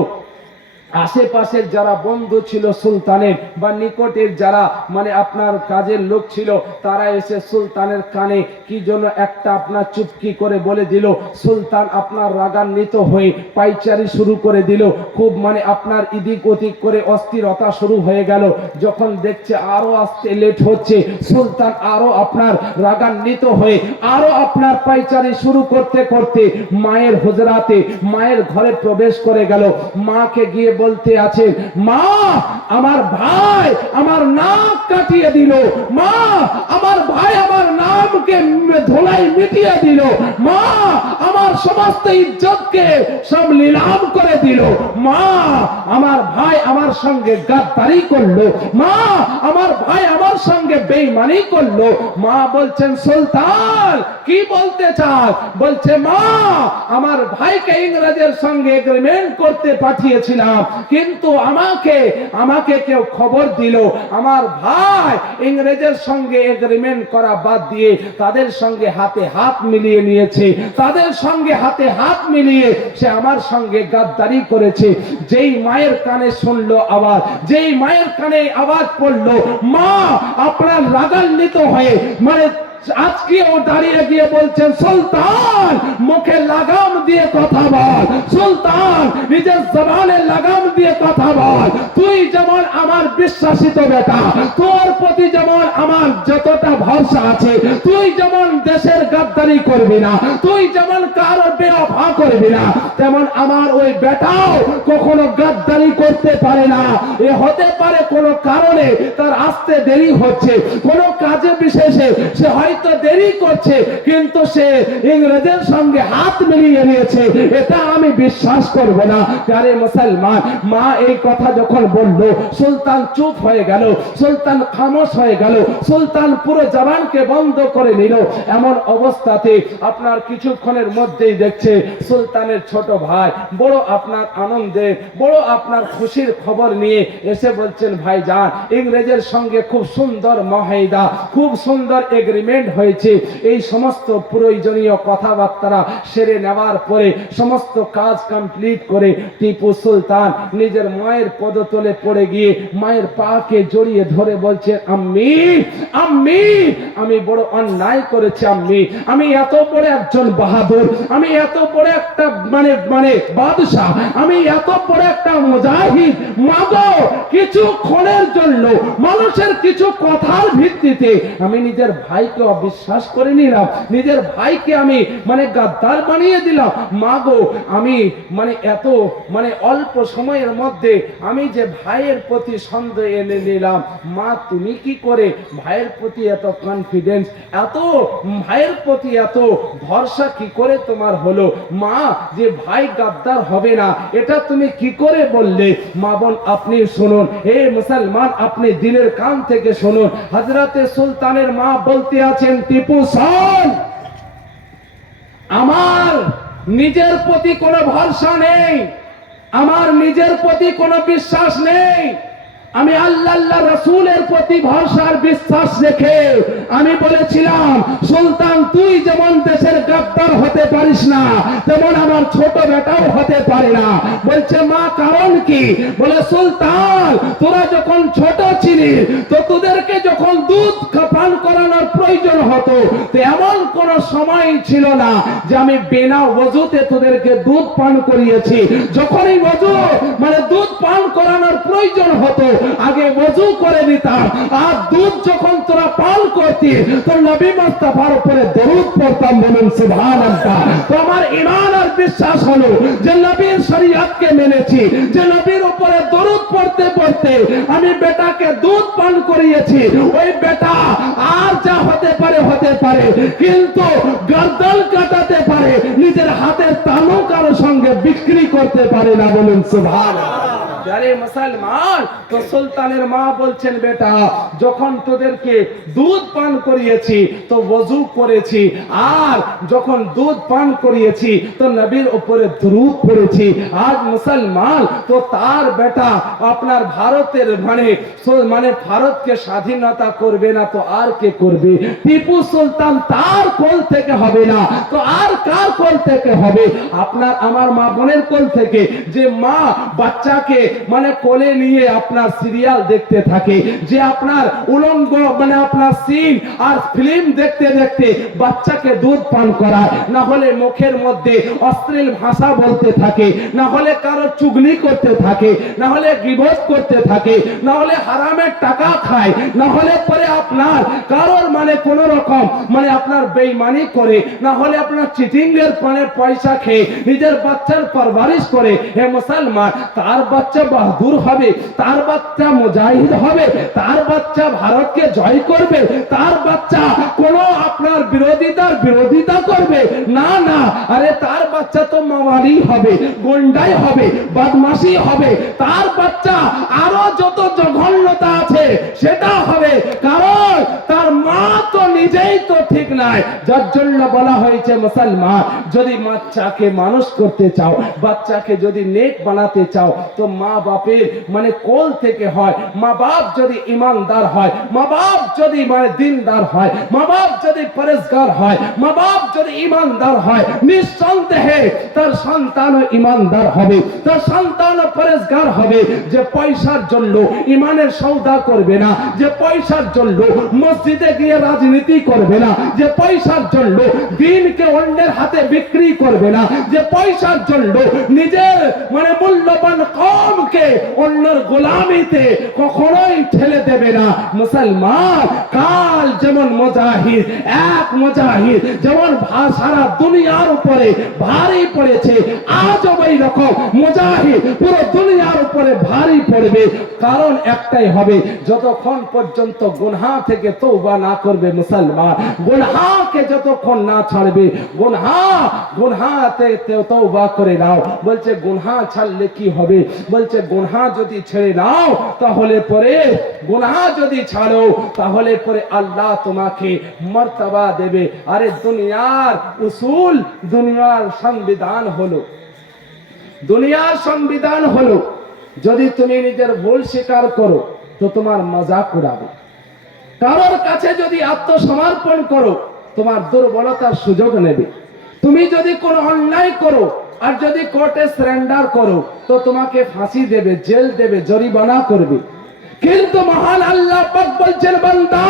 আশেপাশের যারা বন্ধু ছিল সুলতানের বা নিকটের যারা মানে আপনার কাজের লোক ছিল, তারা এসে সুলতানের কানে কি জন্য একটা আপনার চুপকি করে বলে দিল। সুলতান আপনার রাগান্বিত হয়ে পাইচারি শুরু করে দিল, খুব মানে আপনার ইদিক ওদিক করে অস্থিরতা শুরু হয়ে গেল। যখন দেখছে আরো আসতে লেট হচ্ছে, সুলতান আরো আপনার রাগান্বিত হয়ে আরো আপনার পাইচারি শুরু করতে করতে মায়ের হুজরাতে, মায়ের ঘরে প্রবেশ করে গেল। মাকে গিয়ে বলতে আছেন, মা আমার ভাই আমার নাম কাটিয়ে দিল, মা আমার ভাই আমার নামকে ধোলাই মিটিয়ে দিল, মা আমার সমস্ত ইজ্জতকে সব নিলাম করে দিল, মা আমার ভাই আমার সঙ্গে গাদ্দারি করলো, মা আমার ভাই আমার সঙ্গে বেঈমানি করলো। মা বলছেন, সুলতান কি বলতে চান? বলছে, মা আমার ভাইকে ইংরেজের সঙ্গে এগ্রিমেন্ট করতে পাঠিয়েছিলাম, কিন্তু আমাকে কেউ খবর দিল আমার ভাই ইংরেজের সঙ্গে এগ্রিমেন্ট করা বাদ দিয়ে তাদের সঙ্গে হাতে হাত মিলিয়ে নিয়েছে, তাদের সঙ্গে হাতে হাত মিলিয়ে সে আমার সঙ্গে গাদ্দারি করেছে। যেই মায়ের কানে শুনলো আওয়াজ, যেই মায়ের কানে আওয়াজ পড়লো, মা আপনার রাগান্বিত হয়ে মানে আজকেও দাঁড়িয়ে গিয়ে বলছেন, সুলতান মুখে লাগাম দিয়ে কথা বল, সুলতান নিজের জবানে লাগাম দিয়ে কথা বল। তুই যেমন আমার বিশ্বাসিত বেটা, তোর প্রতি যেমন আমার যতটা ভরসা আছে, তুই যেমন দেশের গাদ্দারি করবি না, তুই যেমন কারো বেওয়াফা করবি না, তেমন আমার ওই বেটাও কখনো গাদ্দারি করতে পারে না। এ হতে পারে কোনো কারণে তার আসতে দেরি হচ্ছে, কোনো কাজে বিশেষে সে হয়তো দেরি করছে, কিন্তু সে ইংরেজের সঙ্গে হাত মিলিয়ে নিয়েছে, এটা আমি বিশ্বাস করি। করব না। প্যারে মুসলমান, মা এই কথা যখন বলল, সুলতান চুপ হয়ে গেল, সুলতান খামোশ হয়ে গেল, সুলতান পুরো জবানকে বন্ধ করে নিল। এমন অবস্থাতে আপনার কিছুক্ষণের মধ্যেই দেখছে সুলতানের ছোট ভাই বড় আপনার আনন্দে, বড় আপনার খুশির খবর নিয়ে এসে বলছেন, ভাইজান ইংরেজের সঙ্গে খুব সুন্দর মাহিদা, খুব সুন্দর এগ্রিমেন্ট হয়েছে। এই সমস্ত প্রয়োজনীয় কথাবার্তা সেরে নেওয়ার পরে, সমস্ত কাজ কমপ্লিট করে টিপু সুলতান নিজের মায়ের পদতলে পড়ে গিয়ে মায়ের পাকে জড়িয়ে ধরে বলছে, আম্মি আম্মি আমি বড় অন্যায় করেছি আম্মি, আমি এত বড় একজন বাহাদুর, আমি এত বড় একটা মানে বাদশাহ, আমি এত বড় একটা মুজাহিদ, মাগো কিছুক্ষণের জন্য মানুষের কিছু কথার ভিত্তিতে আমি নিজের ভাইকে অবিশ্বাস করে নিলাম, নিজের ভাইকে আমি গাদ্দার বানিয়ে দিলাম। মাগো আমি এত অল্প সময়ের মধ্যে আমি যে ভাইয়ের প্রতি সন্দেহ এনে নিলাম, মা তুমি কি করে ভাইয়ের প্রতি এত কনফিডেন্স, এত ভাইয়ের প্রতি এত ভরসা কি করে তোমার হলো? মা যে ভাই গাদ্দার হবে না এটা তুমি কি করে বললে? মা বোন আপনি শুনুন, হে মুসলমান আপনি দিলের কান থেকে শুনুন, হযরতে সুলতানের মা বলতে আছেন, টিপু শোন, আমার নিজের প্রতি কোনো ভরসা নেই, আমার নিজের প্রতি কোনো বিশ্বাস নেই, আমি আল্লাহ রাসূলের প্রতি ভরসার বিশ্বাস রেখে আমি বলেছিলাম, সুলতান তুই যেমন দেশের গাদ্দার হতে পারিস না, তেমন আমার ছোট বেটাও হতে পারে না। বলছে মা কারণ কি? বলে সুলতান তোরা যখন ছোট ছিলি তো তোদেরকে যখন দুধ পান করানোর প্রয়োজন হতো, তো এমন কোন সময় ছিল না যে আমি বিনা ওযুতে তোদেরকে দুধ পান করিয়েছি। যখনই ওযু দুধ পান করানোর প্রয়োজন হতো আগে ওযু করে নিতাম, আর দুধ যখন তোরা পান করতি তো নবী মুস্তাফার উপরে দরুদ পড়তাম। বলুন সুবহানাল্লাহ। তো আমার ঈমান আর বিশ্বাস হলো যে নবীর শরীয়তকে মেনেছি, যে নবীর উপরে দরুদ পড়তে পড়তে আমি বেটাকে দুধ পান করিয়েছি। ওই বেটা আর যা হতে পারে হতে পারে, কিন্তু গর্দন কাটাতে পারে, নিজের হাতের তালু কারো সঙ্গে বিক্রি করতে পারে না। বলুন সুবহানাল্লাহ। যারে মুসলমান, তো সুলতানের মা বলছেন, বেটা যখন তোদেরকে দুধ পান করিয়েছি তো ওযু করেছি, আর যখন দুধ পান করিয়েছি তো নবীর উপরে দরুদ পড়েছি। আজ মুসলমান তো তার বেটা আপনার ভারতের ভারতকে স্বাধীনতা করবে না তো আর কে করবে? টিপু সুলতান তার কোল থেকে হবে না তো আর কার কোল থেকে হবে? আপনার আমার মা বোনের কোল থেকে। যে মা বাচ্চাকে কোলে নিয়ে আপনার সিরিয়াল দেখতে থাকে, যে আপনার উলঙ্গ আপনার সিন আর ফিল্ম দেখতে দেখতে বাচ্চাকে দুধ পান করায়, না হলে মুখের মধ্যে অশ্লীল ভাষা বলতে থাকে, না হলে কারো চুগলি করতে থাকে, না হলে গীবত করতে থাকে, না হলে হারামের টাকা খায়, না হলে পরে আপনার কারোর কোন রকম আপনার বেঈমানি করে, না হলে আপনার চিটিং এর পয়সা খেয়ে নিজের বাচ্চার পরবরিশ করে। হে মুসলমান, তার বাচ্চা বাহাদুর হবে, তার বাচ্চা মুজাহিদ হবে, তার বাচ্চা ভারতকে জয় করবে, তার বাচ্চা কোন আপনার বিরোধিতা করবে না? না, আরে তার বাচ্চা তো মাওয়ালি হবে, গুন্ডাই হবে, বদমাশি হবে, তার বাচ্চা আরো যত জঘন্যতা আছে সেটা হবে, কারণ তার মা তো নিজেই তো ঠিক নাই। যার জন্য বলা হয়েছে মুসলমান, যদি বাচ্চাকে মানুষ করতে চাও, বাচ্চাকে যদি নেক বানাতে চাও তো মা বাপের কোল থেকে হয়। মা বাপ যদি ইমানদার হয়, মা বাপ যদি দিনদার হয়, মা বাপ যদি পরেজগার হয়, মা বাপ যদি ইমানদার হয়, নিঃসন্দেহে তার সন্তানও ইমানদার হবে, তার সন্তানও পরেজগার হবে। যে পয়সার জন্য ইমানের সওদা করবে না, যে পয়সার জন্য মসজিদে গিয়ে রাজনীতি করবে না, যে পয়সার জন্য দিনকে অন্যের হাতে বিক্রি করবে না, যে পয়সার জন্য নিজের মূল্যবান কওমকে অন্যের গোলামিতে কখনোই ঠেলে দেবে না। মুসলমান কাল যেমন মুজাহিদ, এক মুজাহিদ যেমন সারা দুনিয়ার উপরে ভারী পড়েছে, আজও ওই রকম মুজাহিদ পুরো দুনিয়ার উপরে ভারী পড়বে। কারণ একটাই হবে, যতক্ষণ পর্যন্ত গুনাহ থেকে তওবা না করবে মুসলমান, গুনাহকে যতক্ষণ না ছাড়বে, গুনাহতে তওবা করে নাও। বলছে গুনাহ ছাড়লে কি হবে? বলছে গুনাহ যদি ছেড়ে নাও তাহলে পরে, গুনাহ যদি ছাড়ো তাহলে পরে আল্লাহ তোমাকে মর্তবা দেবে। আরে দুনিয়ার উসুল, দুনিয়ার সংবিধান হলো, দুনিয়ার সংবিধান হলো, যদি তুমি নিজের ভুল স্বীকার করো তো তোমার মজাক উড়াবে। কারোর কাছে যদি আত্মসমর্পণ করো তোমার দুর্বলতার সুযোগ নেবে। তুমি যদি কোনো অন্যায় করো আর যদি কোর্টে সারেন্ডার করো তো তোমাকে ফাঁসি দেবে, জেল দেবে, জরিমানা করবে। কিন্তু মহান আল্লাহ পাক বলছেন, বান্দা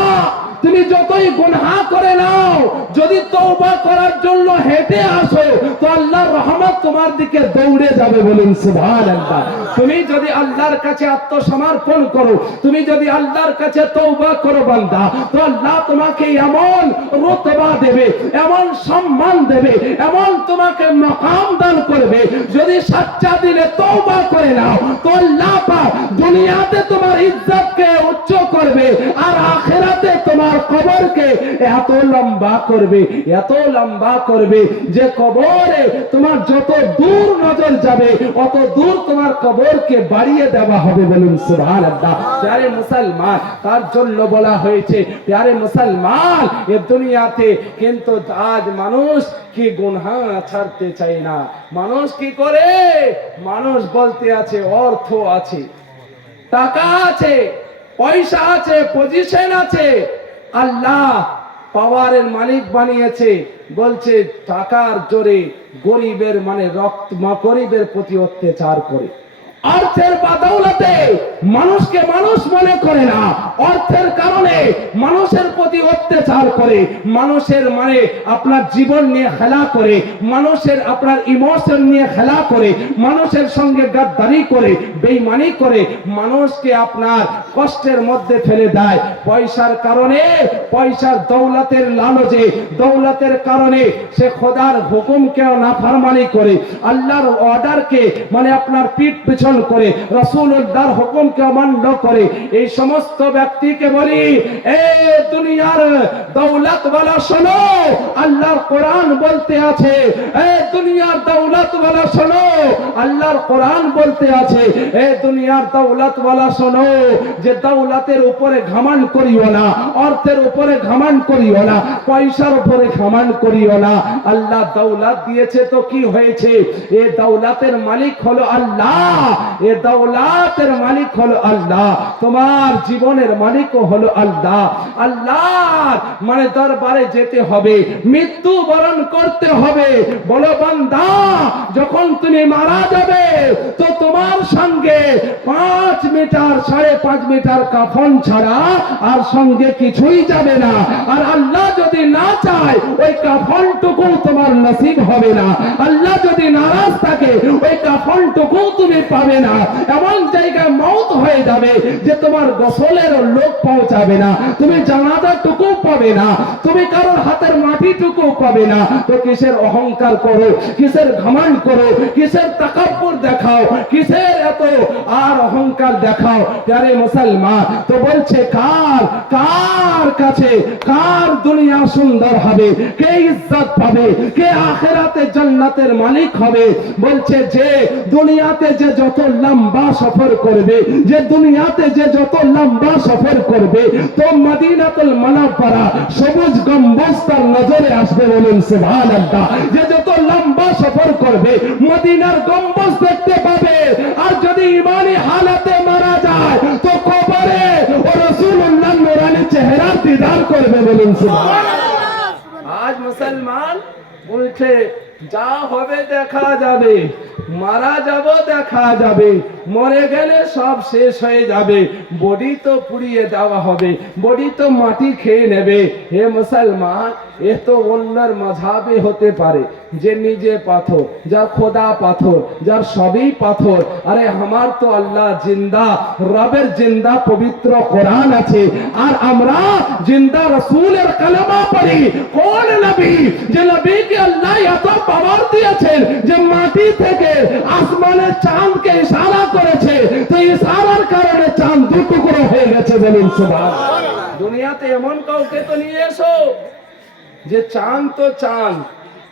তুমি যতই গুনাহ করে নাও, যদি তওবা করার জন্য হেঁটে আসো তো আল্লাহর রহমত তোমার দিকে দৌড়ে যাবে। বলুন সুবহানাল্লাহ। তুমি যদি আল্লাহর কাছে আত্মসমর্পণ করো, তুমি যদি আল্লাহর কাছে তওবা করো বান্দা, তো আল্লাহ তোমাকে এমন রতবা দেবে, এমন সম্মান দেবে, এমন তোমাকে মাকাম দান করবে। যদি সচ্চা দিলে তওবা করে নাও তো আল্লাহ পাক দুনিয়াতে তোমার ইজ্জতকে উচ্চ করবে আর আখিরাতে তোমার কবরকে এত লম্বা করবে, এত লম্বা করবে যে কবরে তোমার যত দূর নজর যাবে অত দূর তোমার কবরকে বাড়িয়ে দেওয়া হবে। বলুন সুবহানাল্লাহ। প্যারে মুসলমান, তার জন্য বলা হয়েছে প্যারে মুসলমান, এ দুনিয়াতে কিন্তু আজ মানুষ কি গুনাহ ছাড়তে চায় না। মানুষ কি করে? মানুষ বলতে আছে অর্থ আছে, টাকা আছে, পয়সা আছে, পজিশন আছে, আল্লাহ পাওয়ারের মালিক বানিয়েছে, বলছে টাকার জোরে গরিবের গরিবের প্রতি অত্যাচার করে। অর্থের বাদৌলতে মানুষকে মানুষ মনে করে না, অর্থের কারণে মানুষের প্রতি অত্যাচার করে, মানুষের আপনার জীবন নিয়ে খেলা করে, মানুষের আপনার ইমোশন নিয়ে খেলা করে, মানুষের সঙ্গে গাদ্দারি করে, বেঈমানি করে, মানুষকে আপনার কষ্টের মধ্যে ফেলে দেয়। পয়সার কারণে, পয়সার দৌলতের লালচে, দৌলতের কারণে সে খোদার হুকুমকেও নাফরমানি করে, আল্লাহর অর্ডারকে আপনার পিঠ পিছন করে, রাসূলুল্লাহর হুকুমকে অমান্য করে। এই সমস্ত ব্যক্তিকে বলি, এ দুনিয়ার দৌলত ওয়ালা শোনো, আল্লাহর কোরআন বলতে আছে, এ দুনিয়ার দৌলত ওয়ালা শোনো, আল্লাহর কোরআন বলতে আছে, এ দুনিয়ার দৌলত ওয়ালা শোনো, যে দৌলতের উপরে ঘমন্ড করিও না, অর্থের উপরে ঘমন্ড করিও না, পয়সার উপরে ঘমন্ড করিও না। আল্লাহ দৌলত দিয়েছে তো কি হয়েছে? এ দৌলতের মালিক হলো আল্লাহ, এ দৌলতের মালিক হলো আল্লাহ, তোমার জীবনের মালিকও হলো আল্লাহ। আল্লাহর দরবারে যেতে হবে, মৃত্যু বরণ করতে হবে। বলো বান্দা, যখন তুমি মারা যাবে তো তোমার সঙ্গে 5 মিটার 5.5 মিটার কাফন ছাড়া আর সঙ্গে কিছুই যাবে না। আর আল্লাহ যদি না চায় ওই কাফনটুকু তোমার নসিব হবে না। আল্লাহ যদি নারাজ থাকে ওই কাফনটুকু তুমি পাবে না। এমন জায়গায় মওত হয়ে যাবে যে তোমার গোসলের লোক পৌঁছাবে না, তুমি জানাজাটুকু পাবে না, তুমি কারোর হাতের মাটিটুকু পাবে না। তো কিসের অহংকার করো, কিসের ঘমন্ড করো, কিসের তাকাব্বুর দেখাও, কিসের এত আর অহংকার দেখাও? প্যারে মুসলমান, তো বলছে কার কাছে কার দুনিয়া সুন্দর হবে, কে ইজ্জত পাবে, কে আখিরাতে জান্নাতের মালিক হবে? বলছে যে দুনিয়াতে যে যত লম্বা সফর করবে, যে দুনিয়াতে যে যত লম্বা সফর করবে তো মদিনাতুল মুনাওয়ারা সবুজ গম্বুজ তার নজরে আসবে। বলুন সুবহানাল্লাহ। যে যত লম্বা সফর করবে মদিনার গম্বুজ দেখতে পাবে। আর যদি ইমানি হালাতে মারা যায় তো কবরে ও রাসূলুল্লাহ নূরানি চেহারা দিদার করবে। বলুন সুবহানাল্লাহ। আজ মুসলমান বলছে যা হবে দেখা যাবে, মারা যাব দেখা যাবে, মরে গেলে সব শেষ হয়ে যাবে, বডি তো পুড়িয়ে দেওয়া হবে, বডি তো মাটি খেয়ে নেবে। হে মুসলমান, এ তো অন্যের মাযহাবে হতে পারে, যে নিজে পাথর, যার খোদা পাথর, যার সবই পাথর। আরে আমার তো আল্লাহ জিন্দা, রবের জিন্দা পবিত্র কোরআন আছে, আর আমরা জিন্দা রসুলের কালেমা পড়ি। কোন নবী, যে নবীকে আল্লাহ এত পাওয়ার দিয়েছেন যে মাটি থেকে আসমানের চাঁদকে ইশারা করেছে, তো ইশারার কারণে চাঁদ দুটুকরো হয়ে গেছে। বলুন সুবহানাল্লাহ। দুনিয়াতে এমন কাউকে তো নিয়ে এসো যে চাঁদ তো চাঁদ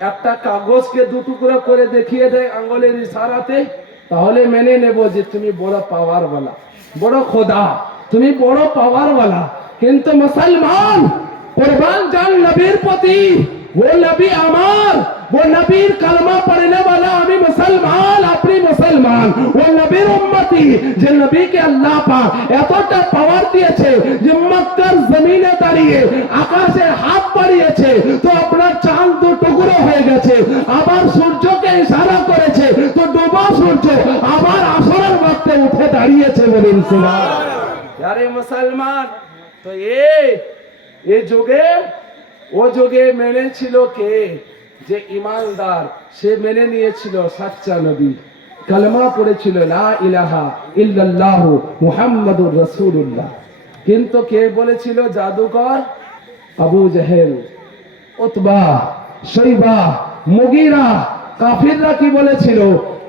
একটা কাগজকে দুটুকরো করে দেখিয়ে দেয় আঙ্গুলের ইশারাতে, তাহলে মেনে নেব যে তুমি বড় পাওয়ার वाला, বড় খোদা, তুমি বড় পাওয়ার वाला। কিন্তু মুসলমান कुर्बान जान नबीर पति, वो नबी अमार, वो नबीर कलमा पढ़ने वाला हमें मुसलमान, अपनी मुसलमान, वो नबीर उम्मती, যে নবীকে আল্লাহ পাক এতটা পাওয়ার দিয়েছে যে মক্কার জমিনে দাঁড়িয়ে আকাশে হাত বাড়িয়েছে তো আপনার চাঁদ দু টুকরো হয়ে গেছে। আবার সূর্যকে ইশারা করেছে তো ডোবা সূর্য আবার আসরের ওয়াক্তে উঠে দাঁড়িয়েছে। বলুন সুবহানাল্লাহ। আরে মুসলমান, তো এই যুগে ও যুগে মেনেছিল কে? যে ইমানদার, সে মেনে নিয়েছিল সাচ্চা নবী, কালেমা পড়েছিল লা ইলাহা ইল্লাল্লাহ মুহাম্মাদুর রাসূলুল্লাহ। কিন্তু কে বলেছিল জাদুকর? আবু জেহেল, উতবা, শৈবা, মুগীরা, কাফিররা কি বলেছিল?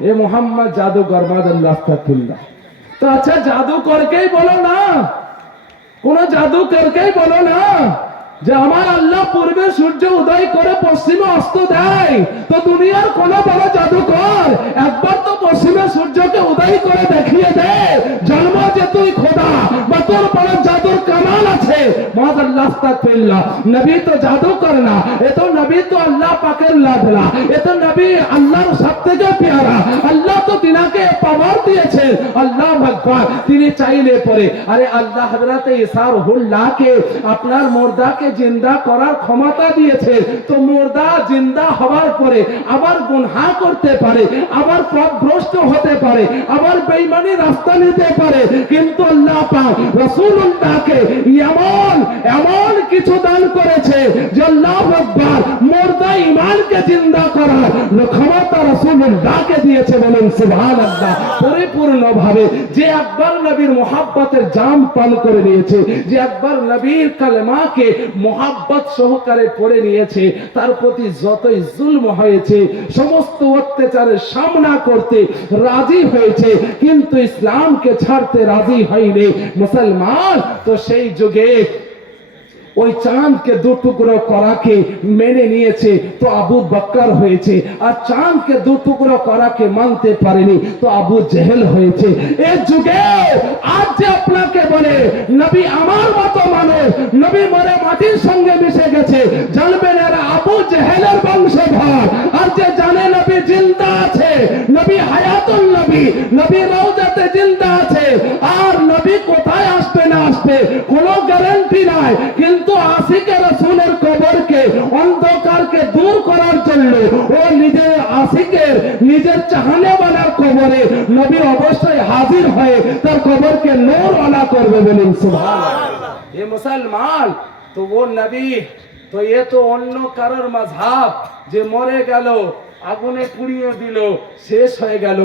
এ মুহাম্মদ জাদুকর, মাদাল্লাহ আস্তাগফিরুল্লাহ। তো আচ্ছা জাদুকরকেই বলো না, কোন জাদুকরকেই বলো না যে আমার আল্লাহ পূর্বে সূর্য উদয় করে পশ্চিমে অস্ত দেয়, তো দুনিয়ার কোন বড় জাদুকর একবার তো পশ্চিমে সূর্যকে উদয় করে দেখিয়ে দে, জন্ম যে তুই খোদা বা তোর বড় জাদুর কামাল আছে। মাদাল্লাহ আস্তাগফিরুল্লাহ। নবী তো জাদুকর না, এ তো নবী তো আল্লাহ পাকের লাডলা, এ তো নবী আল্লাহর সবথেকে প্যারা। আল্লাহ তো তিনাকে পাওয়ার দিয়েছে, আল্লাহ আকবার। তিনি চাইলে পরে, আরে আল্লাহ হযরত ঈসা রুহুল্লাহকে আপনার মুর্দাকে জিন্দা করার ক্ষমতা দিয়েছে, তো মুর্দা জিন্দা হওয়ার পরে আবার গুনাহ করতে পারে, আবার পথভ্রষ্ট হতে পারে, আবার বেঈমানি রাস্তা নিতে পারে, কিন্তু আল্লাহ পাক রাসূলুল্লাহকে এমন এমন কিছু দান করেছে যে আল্লাহু আকবার, মুর্দা ঈমানকে জিন্দা করার ক্ষমতা রাসূলুল্লাহকে দিয়েছে। বলেন সুবহানাল্লাহ। পরিপূর্ণভাবে যে একবার নবীর মুহাব্বতের জাম পান করে নিয়েছে, যে একবার নবীর কালেমাকে মোহাব্বত সহকারে পড়ে নিয়েছে, তার প্রতি যতই জুলম হয়েছে, সমস্ত অত্যাচারের সামনা করতে রাজি হয়েছে, কিন্তু ইসলামকে ছাড়তে রাজি হয়নি মুসলমান। তো সেই যুগে ওই চাঁদকে দু টুকরো করাকে মেনে নিয়েছে তো আবু বকর হয়েছে, আর চাঁদকে দু টুকরো করাকে মানতে পারেনি তো আবু জেহেল হয়েছে। এই যুগে আজ যে আপনাকে বলে নবী আমার মতো মানুষ, নবী মরে মাটির সঙ্গে মিশে গেছে, জানবেন এরা আবু জেহেলের বংশধর। আর যে জানে নবী জিন্দা আছে, নবী হায়াতুল নবী, নবী রওজাতে জিন্দা আছে, আর নবী কোথায় আসবে না আসবে কোনো গ্যারান্টি নাই, কিন্তু আশিকে রাসূলের কবরকে, অন্ধকারকে দূর করার জন্য ও নিজের আশিকের, নিজের চাহনেওয়ালার কবরে নবী অবশ্যই হাজির হয়ে তার কবরকে নূরওয়ালা করবে। বলুন সুবহানাল্লাহ। এ মুসলমান, তো ও নবী, তো এ তো অন্য কারোর মাযহাব, যে মরে গেল আগুনে পুড়িয়ে দিল শেষ হয়ে গেল।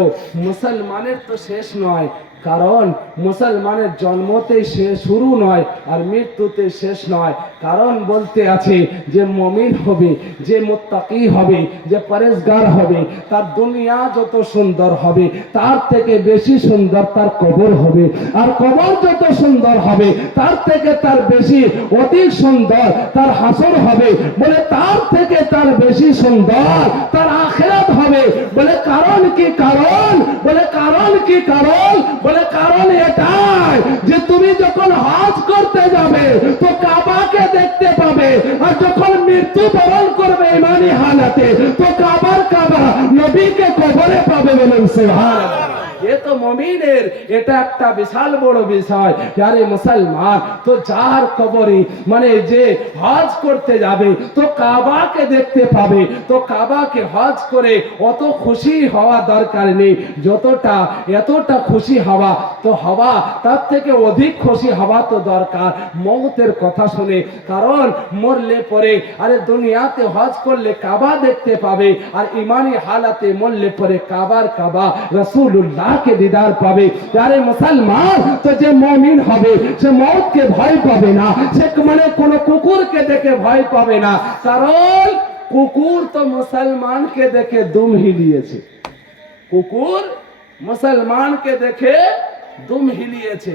মুসলমানের তো শেষ নয়, কারণ মুসলমানের জন্মতে শেষ শুরু নয় আর মৃত্যুতে শেষ নয়। কারণ বলতে আছে যে মুমিন হবে, যে মুত্তাকি হবে, যে পরেজগার হবে, তার দুনিয়া যত সুন্দর হবে তার থেকে বেশি সুন্দর তার কবর হবে, আর কবর যত সুন্দর হবে তার থেকে তার বেশি অধিক সুন্দর তার হাসর হবে। বলে তার থেকে তার বেশি সুন্দর তার আখিরাত হবে। বলে কারণ কি? কারণ বলে কারণ কি? কারণ বলে কারণ এটাই যে তুমি যখন হজ করতে যাবে তো কাবাকে দেখতে পাবে, আর যখন মৃত্যু বরণ করবে ইমানি হালাতে তো কাবার কাবা নবীকে কবরে পাবে। বলুন সুবহানাল্লাহ। এ তো মুমিনের এটা একটা বিশাল বড় বিষয়। আরে মুসলমান তো যার কবরে মানে যে হজ করতে যাবে তো কাবাকে দেখতে পাবে, তো কাবাকে হজ করে অত খুশি হওয়া দরকার নেই, যতটা এতটা খুশি হওয়া তো হওয়া তার থেকে অধিক খুশি হওয়া তো দরকার মওতের কথা শুনে। কারণ মরলে পরে আরে দুনিয়াতে হজ করলে কাবা দেখতে পাবে, আর ইমানি হালাতে মরলে পরে কাবার কাবা রাসূলুল্লাহকে দিদার পাবে। আরে মুসলমান তো যে মুমিন হবে সে মওতকে ভয় পাবে না, সে মানে কোনো কুকুরকে দেখে ভয় পাবে না, কারণ কুকুর তো মুসলমানকে দেখে দুম হিলিয়েছে, কুকুর মুসলমানকে দেখে দুম হিলিয়েছে।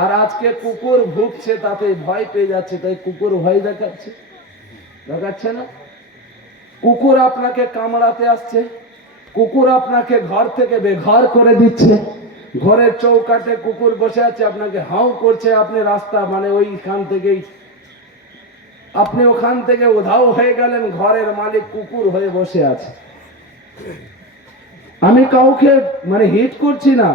আর আজকে কুকুর ভুগছে তাতে ভয় পেয়ে যাচ্ছে, তাই কুকুর ভয় দেখাচ্ছে, দেখাচ্ছে না? কুকুর আপনাকে কামড়াতে আসছে, কুকুর আপনাকে ঘর থেকে বেঘর করে দিচ্ছে, ঘরের চৌকাঠে কুকুর বসে আছে আপনাকে হাউ করছে, আপনি রাস্তা মানে ওইখান থেকেই আপনি ওখান থেকে উধাও হয়ে গেলেন, ঘরের মালিক কুকুর হয়ে বসে আছে। আমি কাউকে মানে হিট করছি না,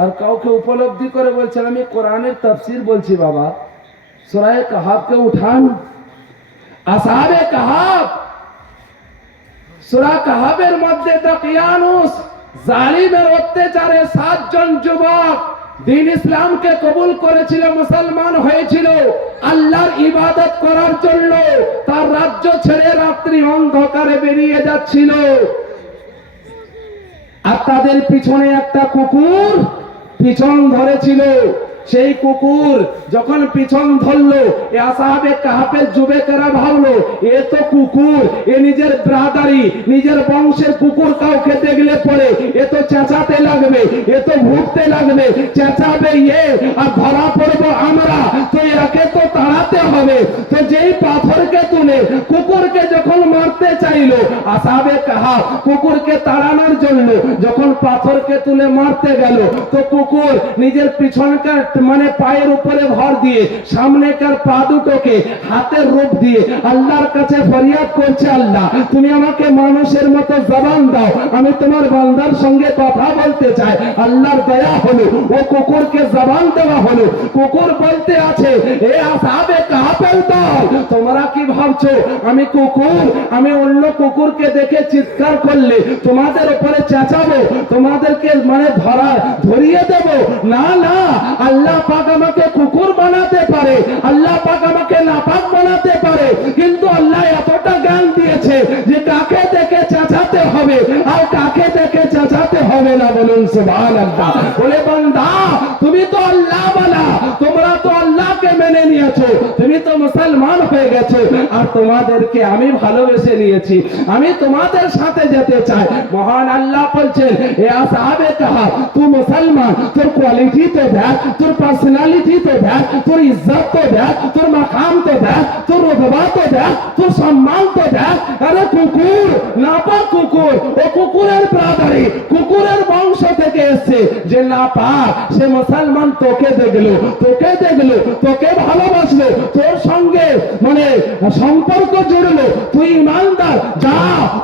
আর কাউকে উপলব্ধি করে বলছেন, আমি কোরআনের তাফসীর বলছি বাবা। সূরা কাহাফকে উঠান, আসহাবে কাহাফ, সূরা কাহাফের মধ্যে দাকিয়ানুস জালিমের অত্যাচারে 7 জন যুবক দিন ইসলামকে কবুল করেছিল, মুসলমান হয়েছিল, আল্লাহর ইবাদত করার জন্য তার রাজ্য ছেড়ে রাত্রি অন্ধকারে বেরিয়ে যাচ্ছিল, আর তাদের পিছনে একটা কুকুর পিছন ধরেছিল। সেই কুকুর যখন পিছন ধরলো, এ আসহাবে কাহাফের যুবকেরা ভাবলো এ তো কুকুর, এ নিজের ব্রাদারি নিজের বংশের কুকুর কাউকে দেখলে পরে এ তো চেঁচাতে লাগবে, এ তো ভুগতে লাগবে, চেঁচাবে এ আর ধরা পড়বো আমরা, তো একে তো তাড়াতে হবে। তো যেই পাথরকে তুলে কুকুরকে যখন মারতে চাইলো আসহাবে কাহাফ কুকুরকে তাড়ানোর জন্য যখন পাথরকে তুলে মারতে গেল, তো কুকুর নিজের পিছনকার মানে পায়ের উপরে ভর দিয়ে সামনেকার পা দুটোকে হাতের রূপ দিয়ে আল্লাহর কাছে ফরিয়াদ করছে, আল্লাহ তুমি আমাকে মানুষের মতো জবান দাও, আমি তোমার বান্দার সঙ্গে কথা বলতে চাই। আল্লাহর দয়া হলো, ও কুকুরকে জবান দেওয়া হলো। কুকুর বলতে আছে, এ আসহাবে কাহাফের দল, তোমরা কি ভাবছো আমি কুকুর, আমি অন্য কুকুরকে দেখে চিৎকার করলে তোমাদের উপরে চেঁচাবো, তোমাদেরকে মানে ধরিয়ে দেব? না না, আল্লাহ পাক আমাকে কুকুর বানাতে পারে, আল্লাহ পাক আমাকে নাপাক বানাতে পারে, কিন্তু আল্লাহ এতটা জ্ঞান দিয়েছে যে কাকে দেখে চেঁচাতে হবে আর কাকে দেখে চেঁচাতে হবে না। বলুন সুবহানাল্লাহ। বলে বান্দা তুমি তো আল্লাহ বানা, তোমরা তো আল্লাহকে মেনে নিয়েছো, তুমি তো মুসলমান হয়ে গেছো, আর তোমাদেরকে আমি ভালোবেসে নিয়েছি, আমি তোমাদের সাথে যেতে চাই। মহান আল্লাহ বলছেন, এ আসহাবে কাহাফ তুই মুসলমান, তোর কোয়ালিটি তো দেখ, তোর পার্সোনালিটি তো দেখ, তোর ইজ্জত তো দেখ, তোর মাকাম তো দেখ, তোর রুতবা তো দেখ, তোর সম্মান তো দেখ। আরে কুকুর, নাপাক কুকুর, ও কুকুরের ব্রাদারি, কুকুরের বংশ থেকে এসছে, যে নাপাক সে মুসলমান তোকে দেখলো, তোকে দেখলো, তোকে ভালোবাসলো, তোর সঙ্গে মানে সম্পর্ক জুড়লো, তুই ইমানদার, যা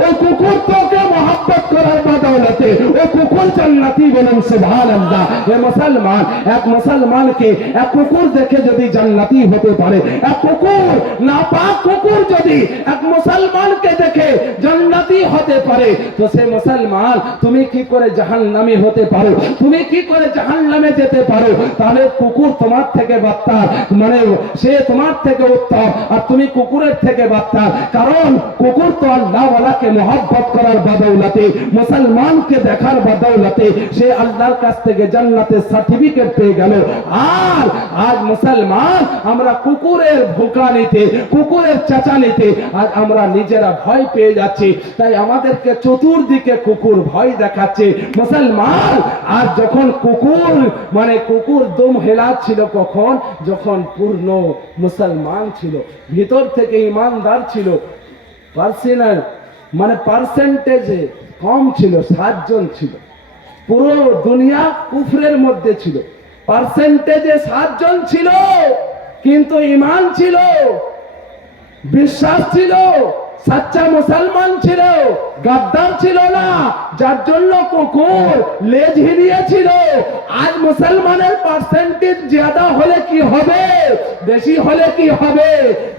ওই কুকুর তোকে মহব্বত করার বদৌলতে ও কুকুর জান্নাতি। বলুন সুবহানাল্লাহ। এ মুসলমান, এক মুসলমানকে এক কুকুর দেখে যদি জান্নাতি হতে পারে, এক কুকুর নাপাক কুকুর যদি এক মুসলমানকে দেখে জান্নাতি হতে পারে, তো সে মুসলমান তুমি কি করে জাহান্নামী হতে পারো, তুমি কি করে জাহান্নামে যেতে পারো? তাহলে কুকুর তোমার থেকে বাত্তার, মানে সে তোমার থেকে উত্তম, আর তুমি কুকুরের থেকে বাত্তার। কারণ কুকুর তো আল্লাহওয়ালাকে মহব্বত করার বদৌলতে, মুসলমানকে দেখার বদৌলতে সে আল্লাহর কাছ থেকে জান্নাতের সার্টিফিকেট পেয়ে গেল। আর আজ মুসলমান আমরা কুকুরের ভুকানিতে, কুকুরের চেঁচানিতে আজ আমরা নিজেরা ভয় পেয়ে যাচ্ছি। তাই আমাদেরকে চতুর্দিকে কুকুর ভয় দেখাচ্ছে। মুসলমান আর যখন কুকুর মানে কুকুর দম হেলাচ্ছিল কখন, যখন পূর্ণ মুসলমান ছিল, ভিতর থেকে ইমানদার ছিল, পার্সেন্ট মানে পার্সেন্টেজে কম ছিল, 7 জন ছিল, পুরো দুনিয়া কুফরের মধ্যে ছিল, পার্সেন্টেজে 7 জন ছিল, কিন্তু ঈমান ছিল, বিশ্বাস ছিল, সাচ্চা মুসলমান ছিল, গাদ্দার ছিল না, যার জন্য কুকুর লেজ হিলিয়েছিল। আজ মুসলমানের পার্সেন্টেজ ज्यादा হলে কি হবে, বেশি হলে কি হবে,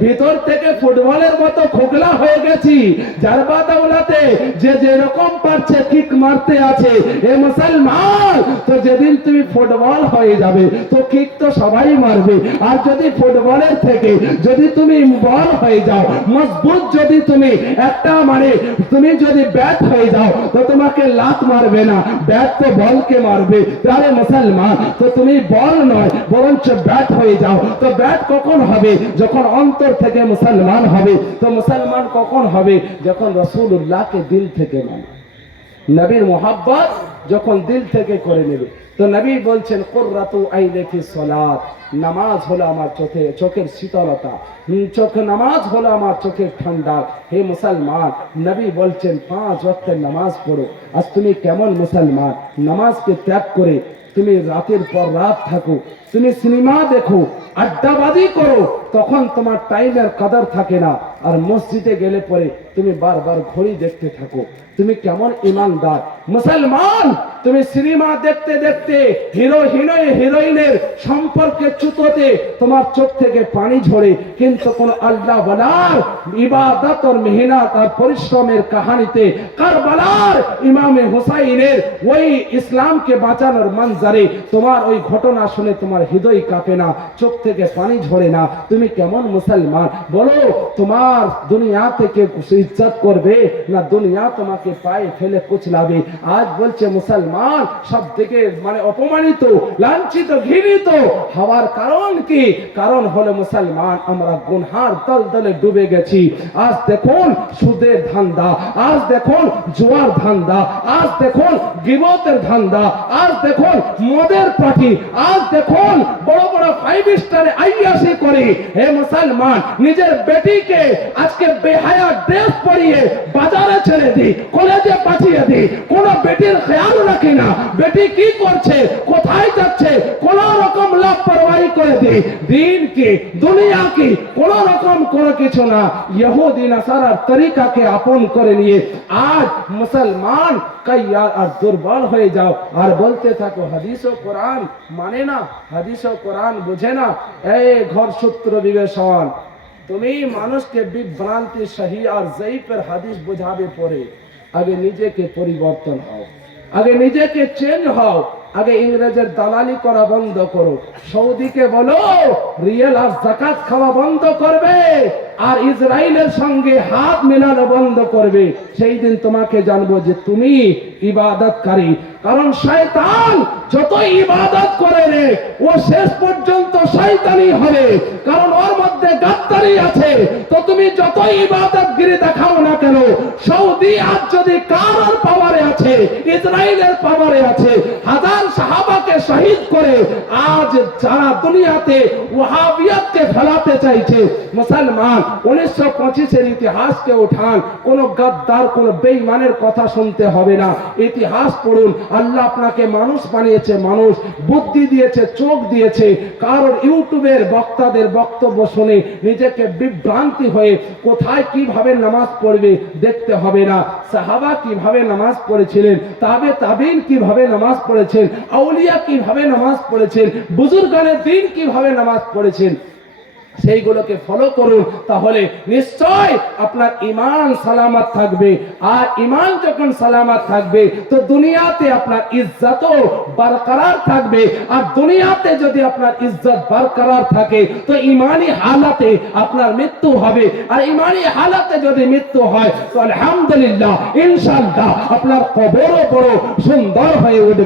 ভিতর থেকে ফুটবলের মতো খোকলা হয়ে গেছি। যার বাদৌলতে যে যেরকম পারছে কিক মারতে আছে এ মুসলমান। তো যেদিন তুমি ফুটবল হয়ে যাবে তো কিক তো সবাই মারবে। আর যদি ফুটবলের থেকে যদি তুমি বল হয়ে যাও, মজবুত যদি তুমি একটা তুমি যদি ব্যাট হয়ে যাও তো তোমাকে লাত মারবে না, ব্যাট তো বলকে মারবে। তাহলে মুসলমান তো তুমি বল নয় বরঞ্চ ব্যাট হয়ে যাও। তো ব্যাট কখন হবে, যখন অন্তর থেকে মুসলমান হবে। তো মুসলমান কখন হবে, যখন রাসূলুল্লাহকে দিল থেকে মানে, নবীর মোহাব্বত যখন দিল থেকে করে নেবে। তো নবী বলছেন কুররাতু আইনি ফি সালাত, নামাজ হলো আমার চোখের শীতলতা, চোখে নামাজ হলো আমার চোখের ঠান্ডা। হে মুসলমান, নবী বলছেন 5 ওয়াক্তের নামাজ পড়ো। আজ তুমি কেমন মুসলমান, নামাজকে ত্যাগ করে তুমি রাতের পর রাত থাকো, তুমি সিনেমা দেখো, আড্ডাবাজি করো, তখন তোমার টাইমের কদর থাকে না। আর মসজিদে গেলে পরে তুমি বারবার ঘড়ি দেখতে থাকো। তুমি কেমন ইমানদার মুসলমান, তুমি সিনেমা দেখতে দেখতে হিরোইনের সম্পর্কে চুতোতে তোমার চোখ থেকে পানি ঝরে, কিন্তু কোন আল্লাহ ওয়ালার ইবাদত আর মেহনত আর পরিশ্রমের কাহিনীতে কারবালার ইমামে হুসাইনের ওই ইসলামকে বাঁচানোর মঞ্জারে তোমার ওই ঘটনা শুনে তোমার হৃদয় কাঁপে না, চোখ থেকে পানি ঝরে না। তুমি কেমন মুসলমান বলো, তোমার দুনিয়া থেকে ইজ্জত করবে না দুনিয়া তোমাকে পায়ে ফেলে কুচলাবে। আজ বলছে মুসলমান সব থেকে অপমানিত, লাঞ্ছিত, ঘৃণিত হওয়ার কারণ কি? কারণ হলো মুসলমান আমরা গুনহার দলদলে ডুবে গেছি। আজ দেখুন সুদের ধান্দা, আজ দেখুন জুয়ার ধান্দা, আজ দেখুন গিবতের ধান্দা, আজ দেখুন মদের পার্টি, আজ দেখুন বড় বড় 5 স্টারে আইয়াসি করে। হে মুসলমান, নিজের বেটিকে আজকে বেহায়া ড্রেস পরিয়ে বাজারে ছেড়ে দি, কলেজে পাঠিয়ে দি, কোন বেটির খেয়াল রাখি না বেটি কি করছে, কোথায় যাচ্ছে, কোন রকম লাপরওয়াহি করে দি। দিন কি দুনিয়া কি কোন রকম কোনো কিছু না, ইহুদি নাসারার তরিকাকে আপন করে নিয়ে আজ মুসলমান কাইয়ার আর দুর্বল হয়ে যাও। আর বলতে থাকো হাদিস ও কোরআন মানে না, হাদিস ও কোরআন বুঝে না। এই ঘর সূত্র বিবেচন, তুমি মানুষকে বিভ্রান্তি সহি আর জয়ীফের হাদিস বুঝাবে পরে আগে নিজেকে পরিবর্তন হও, আগে নিজেকে চেঞ্জ হও, আগে ইংরেজের দালালি করা বন্ধ করো। সৌদিকে বলো রিয়েল আর যাকাত খাওয়া বন্ধ করবে, আর ইসরায়েলের সঙ্গে হাত মেলানো বন্ধ করবে। সেই দিন তোমাকে জানবো যে তুমি ইবাদতকারী। কারণ শয়তান যতই ইবাদত করে রে ও শেষ পর্যন্ত শয়তানি হবে, কারণ ওর মধ্যে গাদ্দারি আছে। তো তুমি যতই ইবাদতগিরি দেখাও না কেন, সৌদি আজ যদি কার পাওয়ারে আছে, ইসরায়েলের পাওয়ারে আছে, হাজার সাহাবাকে শহীদ করে আজ যারা দুনিয়াতে ওয়াহাবিয়াতকে ফেলাতে চাইছে। মুসলমান 1925-এর ইতিহাসকে উঠান, কোন গাদ্দার কোন বেঈমানের কথা শুনতে হবে না। ইতিহাস পড়ুন, আল্লাহ আপনাকে মানুষ বানিয়েছে, মানুষ বুদ্ধি দিয়েছে, চোখ দিয়েছে। কারণ ইউটিউবের বক্তাদের বক্তব্য শুনে নিজেকে বিভ্রান্তি হয়ে কোথায় কিভাবে নামাজ পড়বে দেখতে হবে না। সাহাবা কিভাবে নামাজ পড়েছিলেন, তাবেঈন কিভাবে নামাজ পড়েছেন, আউলিয়া কিভাবে নামাজ পড়েছেন, বুজুর্গানের দিন কিভাবে নামাজ পড়েছেন, সেইগুলোকে ফলো করুন। তাহলে নিশ্চয় আপনার ঈমান সালামত থাকবে। আর ঈমান যখন সালামত থাকবে তো দুনিয়াতে আপনার ইজ্জতও বরকরার থাকবে। আর দুনিয়াতে যদি আপনার ইজ্জত বরকরার থাকে তো ঈমানি হালাতে আপনার মৃত্যু হবে। আর ঈমানি হালাতে যদি মৃত্যু হয় তো আলহামদুলিল্লাহ ইনশাআল্লাহ আপনার কবরও বড় সুন্দর হয়ে উঠবে।